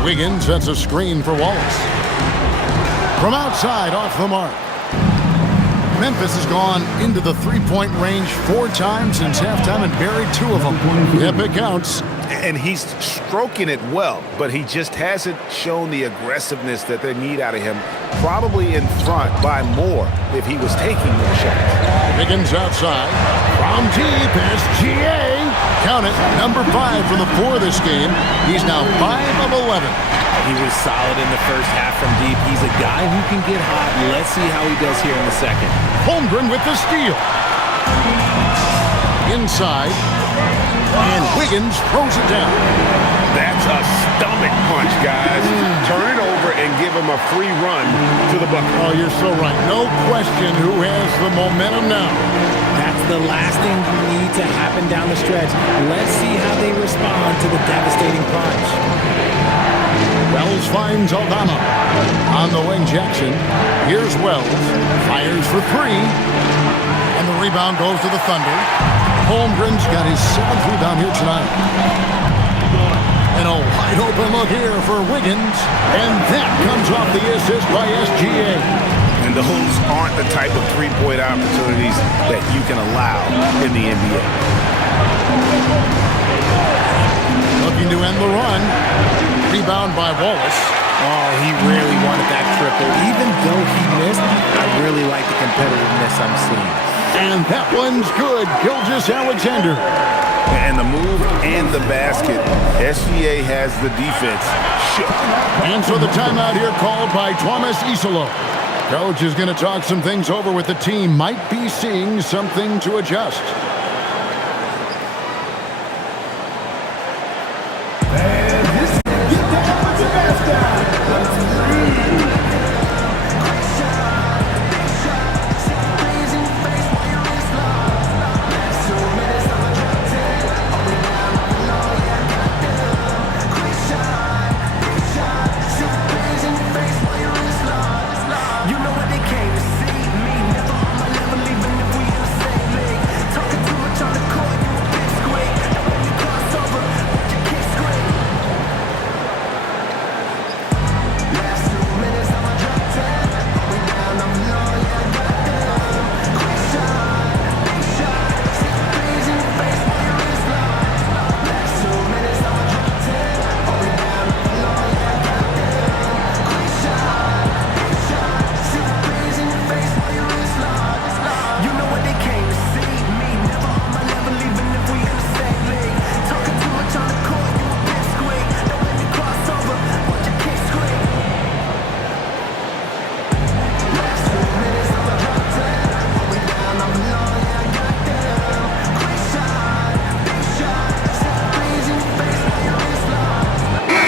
Wiggins sets a screen for Wallace. From outside, off the mark. Memphis has gone into the three-point range 4 times since halftime and buried 2 of them. Yep, it counts. And he's stroking it well, but he just hasn't shown the aggressiveness that they need out of him. Probably in front by more if he was taking more shots. Wiggins outside. From deep, SGA. Count it, number 5 from the 4 this game. He's now 5 of 11. He was solid in the first half from deep. He's a guy who can get hot. Let's see how he does here in the second. Holmgren with the steal. Inside. And Wiggins throws it down. That's a stomach punch, guys. Turn it over and give him a free run to the bucket. Oh, you're so right. No question who has the momentum now. That's the last thing you need to happen down the stretch. Let's see how they respond to the devastating punch. Wells finds Aldama. On the wing, Jackson. Here's Wells. Fires for 3. And the rebound goes to the Thunder. Holmgren's got his 7th rebound here tonight. And a wide open look here for Wiggins. And that comes off the assist by SGA. And those aren't the type of three-point opportunities that you can allow in the NBA. Looking to end the run. Rebound by Wallace. Oh, he really wanted that triple. Even though he missed, I really like the competitiveness I'm seeing. And that one's good. Gilgeous-Alexander. And the move and the basket. SGA has the defense shook. And so the timeout here called by Thomas Isolo. Coach is going to talk some things over with the team. Might be seeing something to adjust.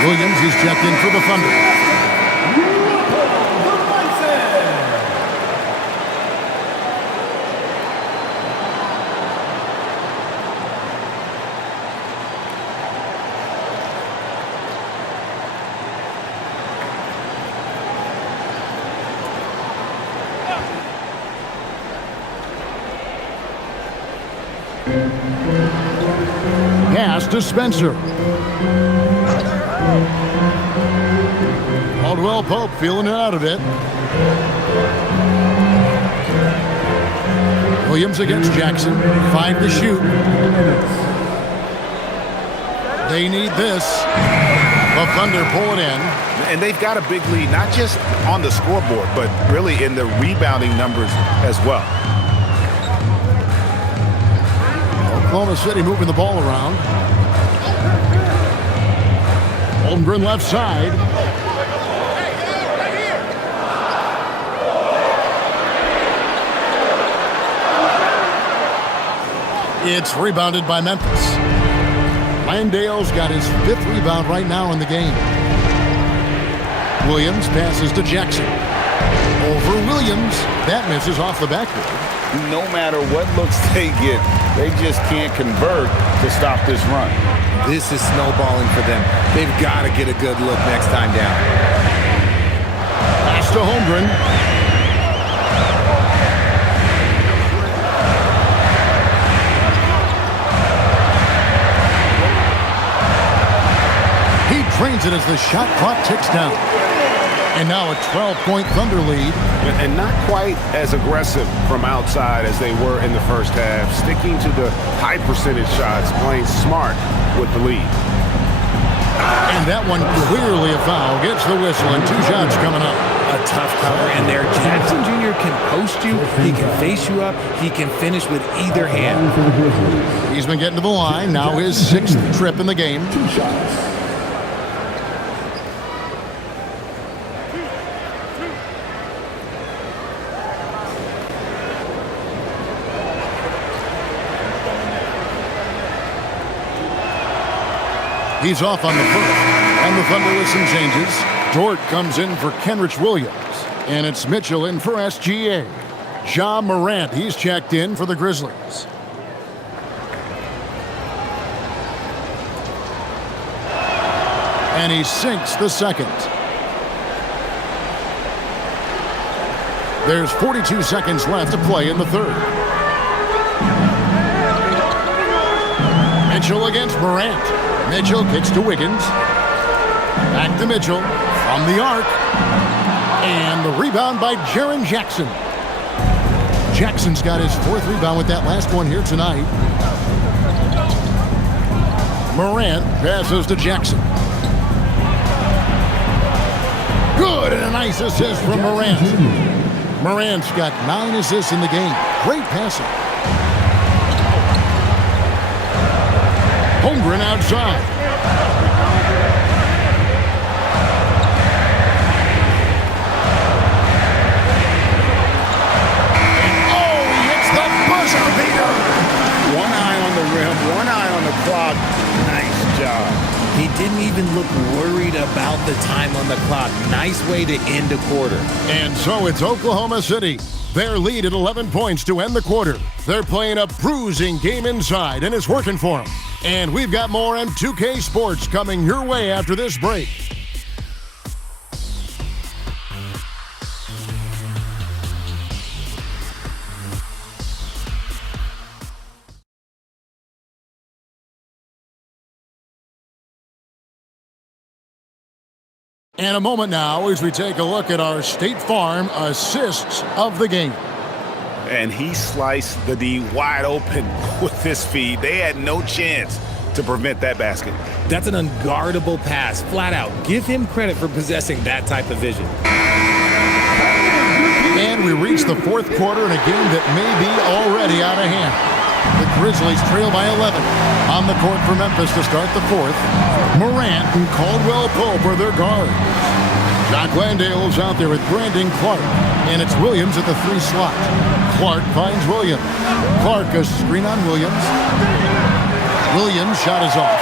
Williams is checked in for the Thunder. Pass to Spencer. Caldwell Pope feeling it out a bit. Williams against Jackson. 5 to shoot. They need this. The Thunder pull it in. And they've got a big lead, not just on the scoreboard, but really in the rebounding numbers as well. Oklahoma City moving the ball around. Holmgren left side. It's rebounded by Memphis. Landale's got his 5th rebound right now in the game. Williams passes to Jackson. Over Williams. That misses off the backboard. No matter what looks they get, they just can't convert to stop this run. This is snowballing for them. They've got to get a good look next time down. Pass to Holmgren. He drains it as the shot clock ticks down. And now a 12-point Thunder lead. And not quite as aggressive from outside as they were in the first half. Sticking to the high percentage shots, playing smart with the lead. And that one clearly a foul. Gets the whistle and 2 shots coming up. a tough cover in there. Jackson Jr. can post you. He can face you up. He can finish with either hand. He's been getting to the line. Now his 6th trip in the game. 2 shots. He's off on the first. And the Thunder with some changes. Dort comes in for Kenrich Williams. And it's Mitchell in for SGA. Ja Morant, he's checked in for the Grizzlies. And he sinks the second. There's 42 seconds left to play in the third. Mitchell against Morant. Mitchell kicks to Wiggins. Back to Mitchell from the arc. And the rebound by Jaren Jackson. Jackson's got his 4th rebound with that last one here tonight. Morant passes to Jackson. Good, and a nice assist from Morant. Morant's got 9 assists in the game. Great passing. Holmgren outside. Oh, he hits the buzzer beater. One eye on the rim, one eye on the clock. Nice job. He didn't even look worried about the time on the clock. Nice way to end a quarter. And so it's Oklahoma City. Their lead at 11 points to end the quarter. They're playing a bruising game inside, and it's working for them. And we've got more M2K Sports coming your way after this break. And a moment now as we take a look at our State Farm assists of the game. And he sliced the D wide open with his feed. They had no chance to prevent that basket. That's an unguardable pass, flat out. Give him credit for possessing that type of vision. And we reach the 4th quarter in a game that may be already out of hand. The Grizzlies trail by 11. On the court for Memphis to start the 4th. Morant and Caldwell Pope are their guards. Doc Landale's out there with Brandon Clark. And it's Williams at the 3 slot. Clark finds Williams. Clark a screen on Williams. Williams' shot is off.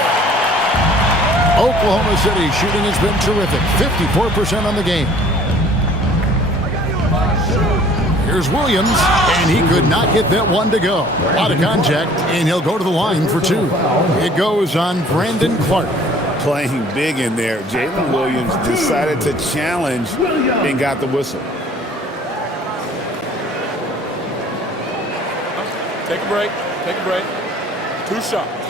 Oklahoma City shooting has been terrific. 54% on the game. Here's Williams, and he could not get that one to go. Out of contact, and he'll go to the line for 2. It goes on Brandon Clark. Playing big in there. Jalen Williams decided to challenge and got the whistle. Take a break. Take a break. 2 shots.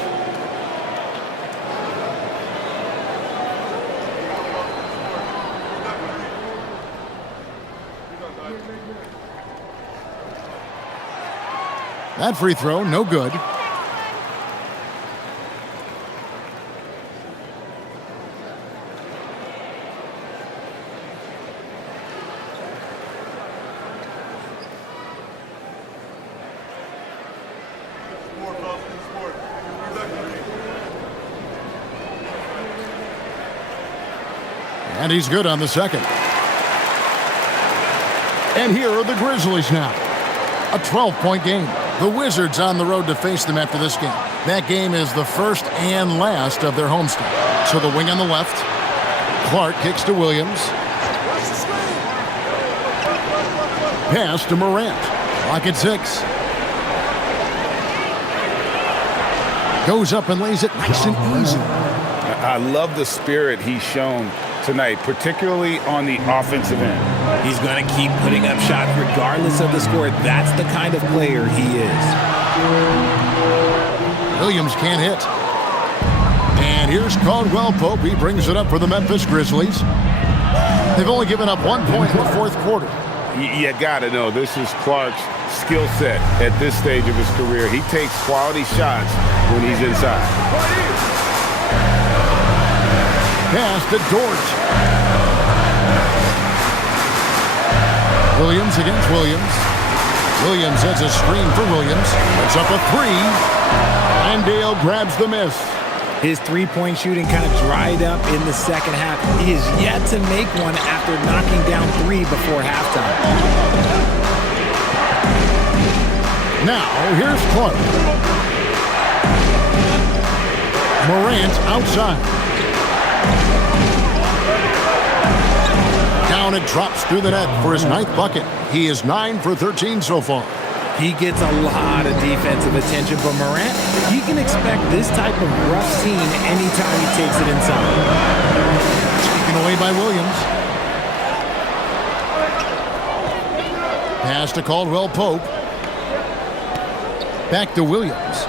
That free throw, no good. And he's good on the second. And here are the Grizzlies now. A 12-point game. The Wizards on the road to face them after this game. That game is the first and last of their homestand. So the wing on the left. Clark kicks to Williams. Pass to Morant. Clock at 6. Goes up and lays it nice and easy. I love the spirit he's shown tonight, particularly on the offensive end. He's going to keep putting up shots regardless of the score. That's the kind of player he is. Williams can't hit. And here's Caldwell Pope. He brings it up for the Memphis Grizzlies. They've only given up 1 point in the 4th quarter. You got to know, this is Clark's skill set at this stage of his career. He takes quality shots when he's inside. Pass to Dort. Williams against Williams. Williams has a screen for Williams. Puts up a three. And Dale grabs the miss. His three-point shooting kind of dried up in the second half. He is yet to make one after knocking down three before halftime. Now, here's Clark. Morant outside. Down it drops through the net for his 9th bucket. He is 9 for 13 so far. He gets a lot of defensive attention, but Morant, you can expect this type of rough scene anytime he takes it inside. Taken away by Williams. Pass to Caldwell Pope. Back to Williams.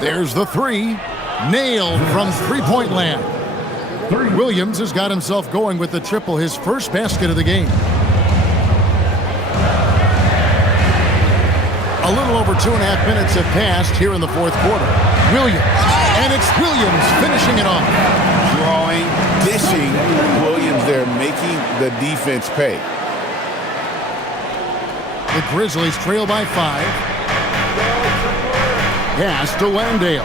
There's the three. Nailed from three-point land. Williams has got himself going with the triple, his first basket of the game. A little over 2.5 minutes have passed here in the fourth quarter. Williams, and it's Williams finishing it off. Drawing, dishing, Williams there, making the defense pay. The Grizzlies trail by 5. Pass to Landale.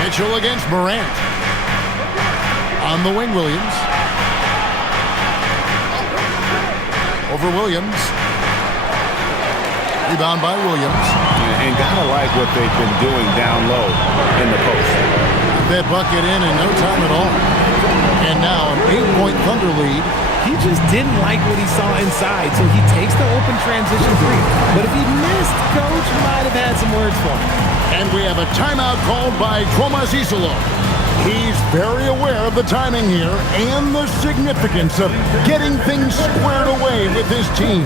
Mitchell against Morant. On the wing, Williams. Over Williams. Rebound by Williams. And gotta like what they've been doing down low in the post. That bucket in no time at all. And now an 8-point Thunder lead. He just didn't like what he saw inside, so he takes the open transition three. But if he missed, Coach might have had some words for him. And we have a timeout called by Thomas Isolo. He's very aware of the timing here and the significance of getting things squared away with his team.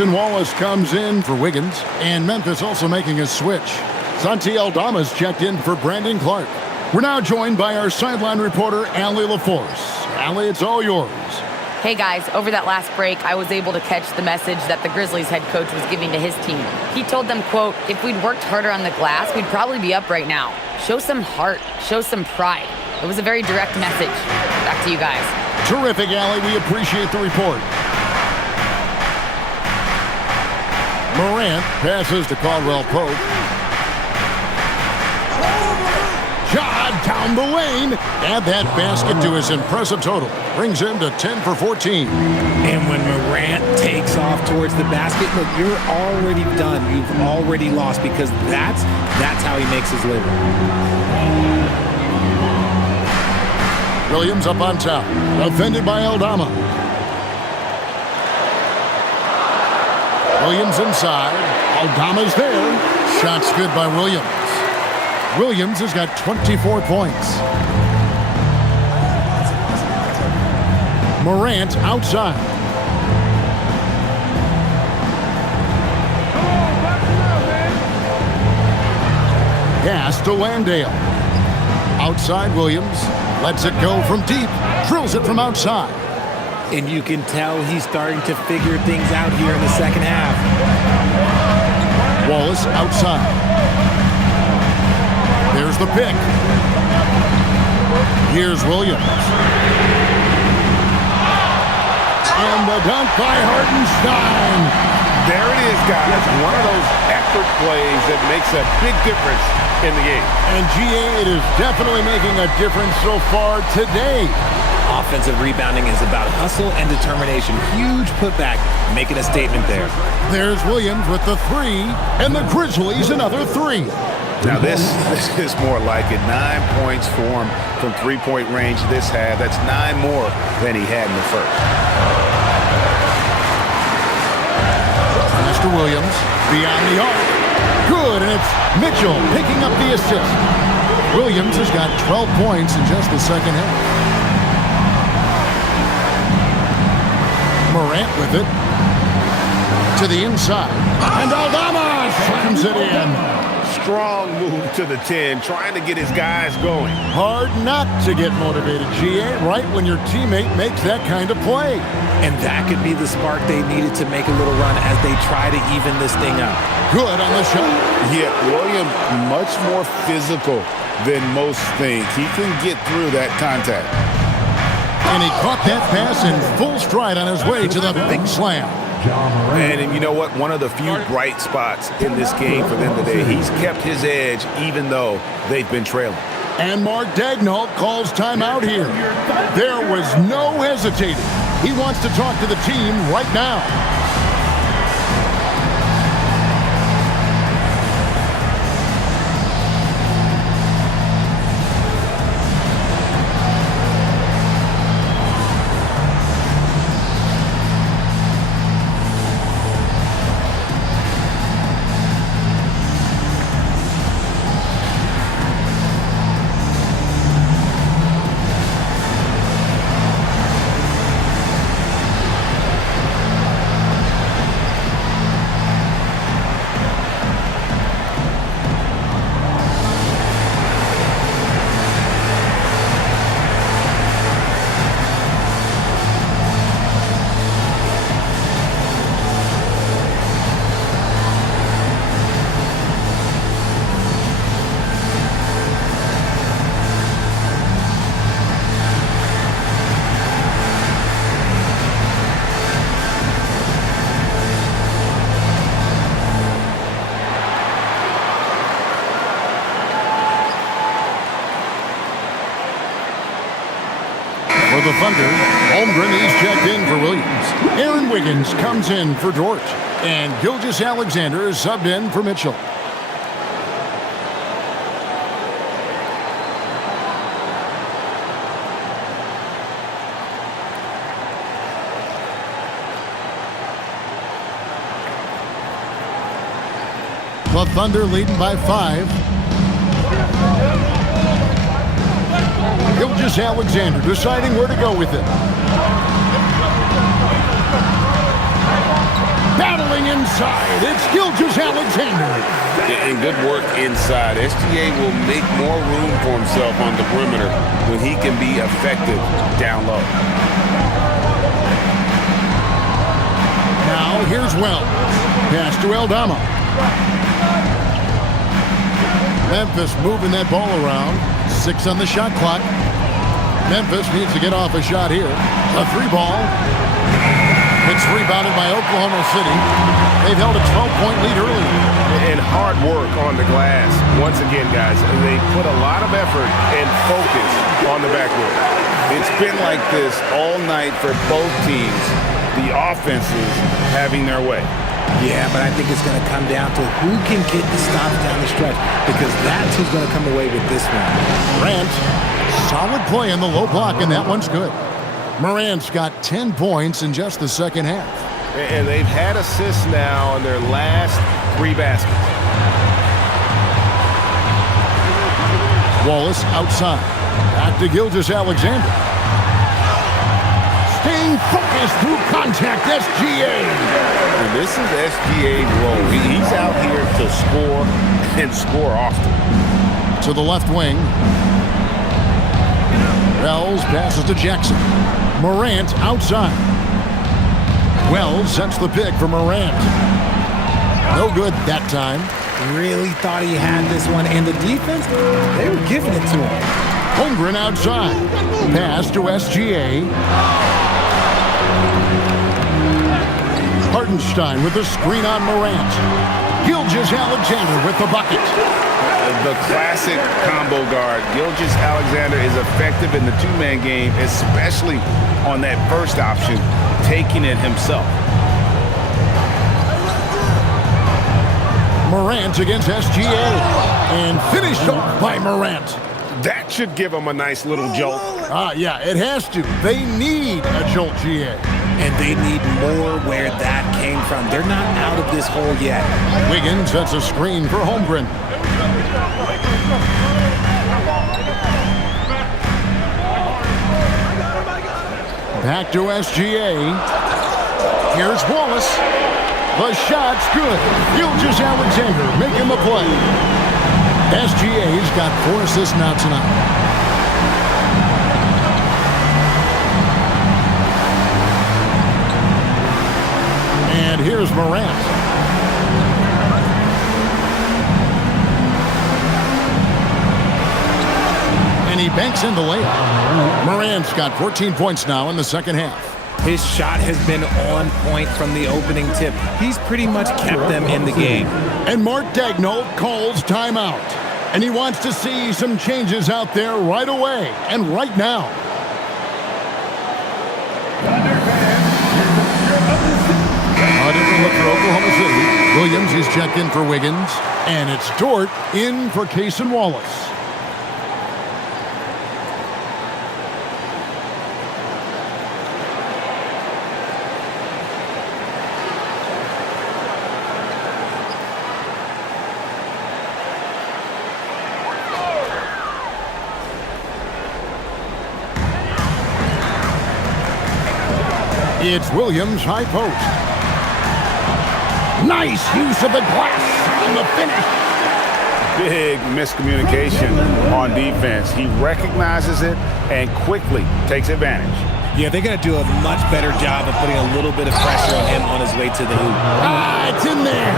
Wallace comes in for Wiggins, and Memphis also making a switch. Santi Aldama's checked in for Brandon Clark. We're now joined by our sideline reporter, Allie LaForce. Allie, it's all yours. Hey guys, over that last break, I was able to catch the message that the Grizzlies head coach was giving to his team. He told them, quote, if we'd worked harder on the glass, we'd probably be up right now. Show some heart, show some pride. It was a very direct message. Back to you guys. Terrific, Allie. We appreciate the report. Morant passes to Caldwell Pope. Shot down the lane. Add that basket to his impressive total. Brings him to 10 for 14. And when Morant takes off towards the basket, look, you're already done. You've already lost because that's how he makes his living. Williams up on top. Defended by Aldama. Williams inside. Aldama's there. Shot's good by Williams. Williams has got 24 points. Morant outside. Pass to Landale. Outside Williams. Lets it go from deep. Drills it from outside. And you can tell he's starting to figure things out here in the second half. Wallace outside. There's the pick. Here's Williams. And the dunk by Hartenstein. There it is, guys. One of those effort plays that makes a big difference in the game. And GA, it is definitely making a difference so far today. Offensive rebounding is about hustle and determination. Huge putback, making a statement there. There's Williams with the three, and the Grizzlies another three. Now this is more like it. 9 points for him from three-point range this half. That's 9 more than he had in the first. Mr. Williams beyond the arc. Good, and it's Mitchell picking up the assist. Williams has got 12 points in just the second half. Morant with it to the inside, and Aldama slams it in. Strong move to the 10, trying to get his guys going. Hard not to get motivated, GA, right when your teammate makes that kind of play. And that could be the spark they needed to make a little run as they try to even this thing up. Good on the shot. Yeah, William much more physical than most think. He can get through that contact. And he caught that pass in full stride on his way to the big slam. And you know what? One of the few bright spots in this game for them today. He's kept his edge even though they've been trailing. And Mark Daigneault calls timeout here. There was no hesitating. He wants to talk to the team right now. For the Thunder, Holmgren is checked in for Williams. Aaron Wiggins comes in for Dort. And Gilgeous-Alexander is subbed in for Mitchell. The Thunder leading by 5. Gilgeous-Alexander deciding where to go with it. Battling inside, it's Gilgeous-Alexander. And good work inside. SGA will make more room for himself on the perimeter when he can be effective down low. Now here's Wells. Pass to Aldama. Memphis moving that ball around. 6 on the shot clock. Memphis needs to get off a shot here. A 3-ball. It's rebounded by Oklahoma City. They've held a 12-point lead early. And hard work on the glass. Once again, guys, they put a lot of effort and focus on the backboard. It's been like this all night for both teams. The offenses having their way. Yeah, but I think it's going to come down to who can get the stops down the stretch, because that's who's going to come away with this one. Morant, solid play in the low block, and that one's good. Morant's got 10 points in just the second half. And they've had assists now in their last 3 baskets. Wallace outside. Back to Gilgeous-Alexander. Staying focused through contact, SGA. And this is SGA's role. He's out here to score and score often. To the left wing. Wells passes to Jackson. Morant outside. Wells sets the pick for Morant. No good that time. Really thought he had this one, and the defense, they were giving it to him. Holmgren outside. Pass to SGA. Hartenstein with the screen on Morant. Gilgeous-Alexander with the bucket. The classic combo guard. Gilgeous-Alexander is effective in the two-man game, especially on that first option, taking it himself. Morant against SGA. And finished off by Morant. That should give him a nice little jolt. Yeah, it has to. They need a jolt, GA. And they need more where that came from. They're not out of this hole yet. Wiggins sets a screen for Holmgren. Back to SGA. Here's Wallace. The shot's good. Gilgeous-Alexander making the play. SGA's got 4 assists now tonight. And here's Morant. And he banks in the layup. Morant's got 14 points now in the second half. His shot has been on point from the opening tip. He's pretty much kept them in the game. And Mark Daigneault calls timeout. And he wants to see some changes out there right away and right now. A different look for Oklahoma City. Williams is checked in for Wiggins. And it's Dort in for Cason Wallace. It's Williams, high post. Nice use of the glass in the finish. Big miscommunication on defense. He recognizes it and quickly takes advantage. Yeah, they're going to do a much better job of putting a little bit of pressure on him on his way to the hoop. It's in there.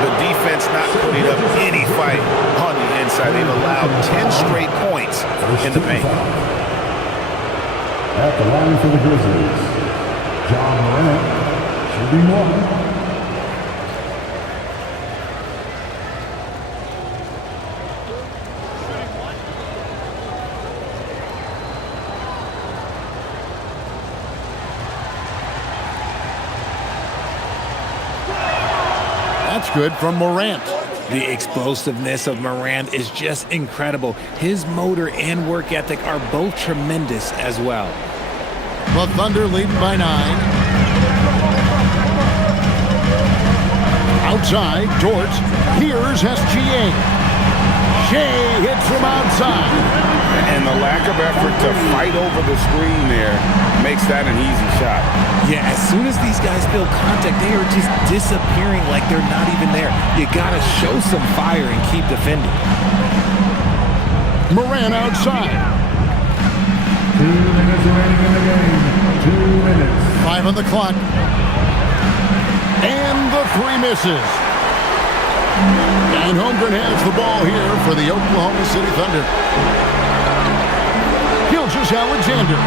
The defense not putting up any fight on the inside. They've allowed 10 straight points in the paint. At the line for the Grizzlies, John Morant, shooting one. That's good from Morant. The explosiveness of Morant is just incredible. His motor and work ethic are both tremendous as well. The Thunder leading by 9. Outside, Dort. Here's SGA. Shea hits from outside. And the lack of effort to fight over the screen there makes that an easy shot. Yeah, as soon as these guys feel contact, they are just disappearing like they're not even there. You got to show some fire and keep defending. Morant outside. 2 minutes remaining in the game. 2 minutes. 5 on the clock. And the 3 misses. And Holmgren has the ball here for the Oklahoma City Thunder. Gilgeous-Alexander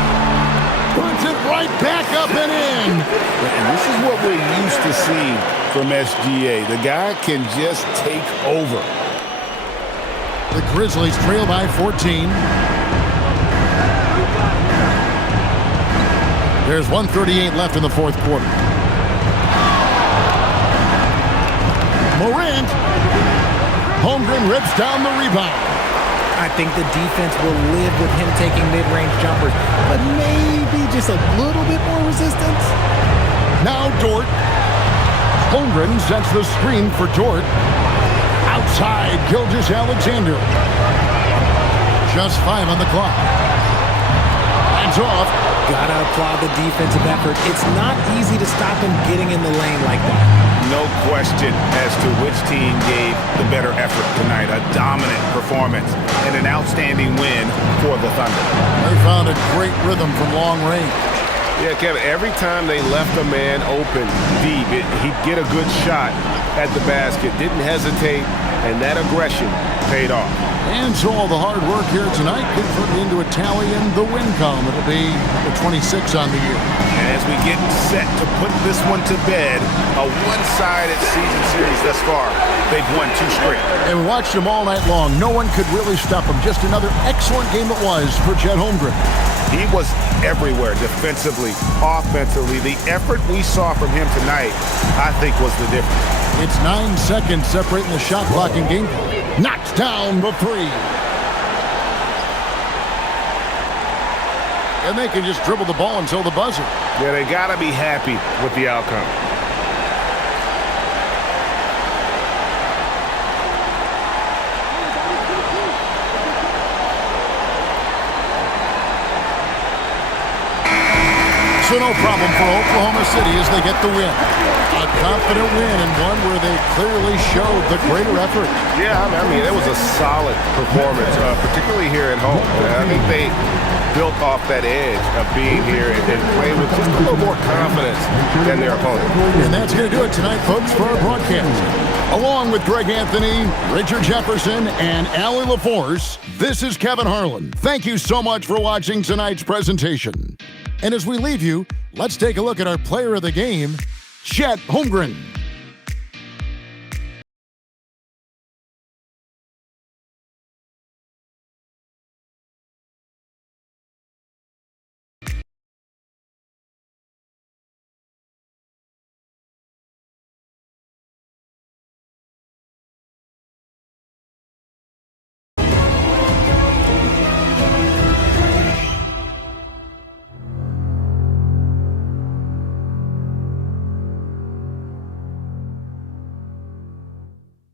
puts it right back up and in. And this is what we're used to seeing from SGA. The guy can just take over. The Grizzlies trail by 14. There's 1:38 left in the fourth quarter. Morant. Holmgren rips down the rebound. I think the defense will live with him taking mid-range jumpers, but maybe just a little bit more resistance. Now Dort. Holmgren sets the screen for Dort. Outside, Gilgeous-Alexander. Just 5 on the clock. Hands off. Gotta applaud the defensive effort. It's not easy to stop him getting in the lane like that. No question as to which team gave the better effort tonight. A dominant performance and an outstanding win for the Thunder. They found a great rhythm from long range. Yeah, Kevin, every time they left a man open deep, he'd get a good shot at the basket. Didn't hesitate, and that aggression paid off. And so all the hard work here tonight could put into a tally in the win column. It'll be the 26 on the year. And as we get set to put this one to bed, a one-sided season series thus far. They've won 2 straight. And we watched them all night long. No one could really stop them. Just another excellent game it was for Chet Holmgren. He was everywhere defensively, offensively. The effort we saw from him tonight, I think, was the difference. It's 9 seconds separating the shot clock and game clock. Knocked down the 3. And they can just dribble the ball until the buzzer. Yeah, they got to be happy with the outcome. So no problem for Oklahoma City as they get the win. A confident win and one where they clearly showed the greater effort. Yeah, I mean, it was a solid performance, particularly here at home. I think they built off that edge of being here and playing with just a little more confidence than their opponent. And that's going to do it tonight, folks, for our broadcast. Along with Greg Anthony, Richard Jefferson, and Allie LaForce, this is Kevin Harlan. Thank you so much for watching tonight's presentation. And as we leave you, let's take a look at our player of the game, Chet Holmgren.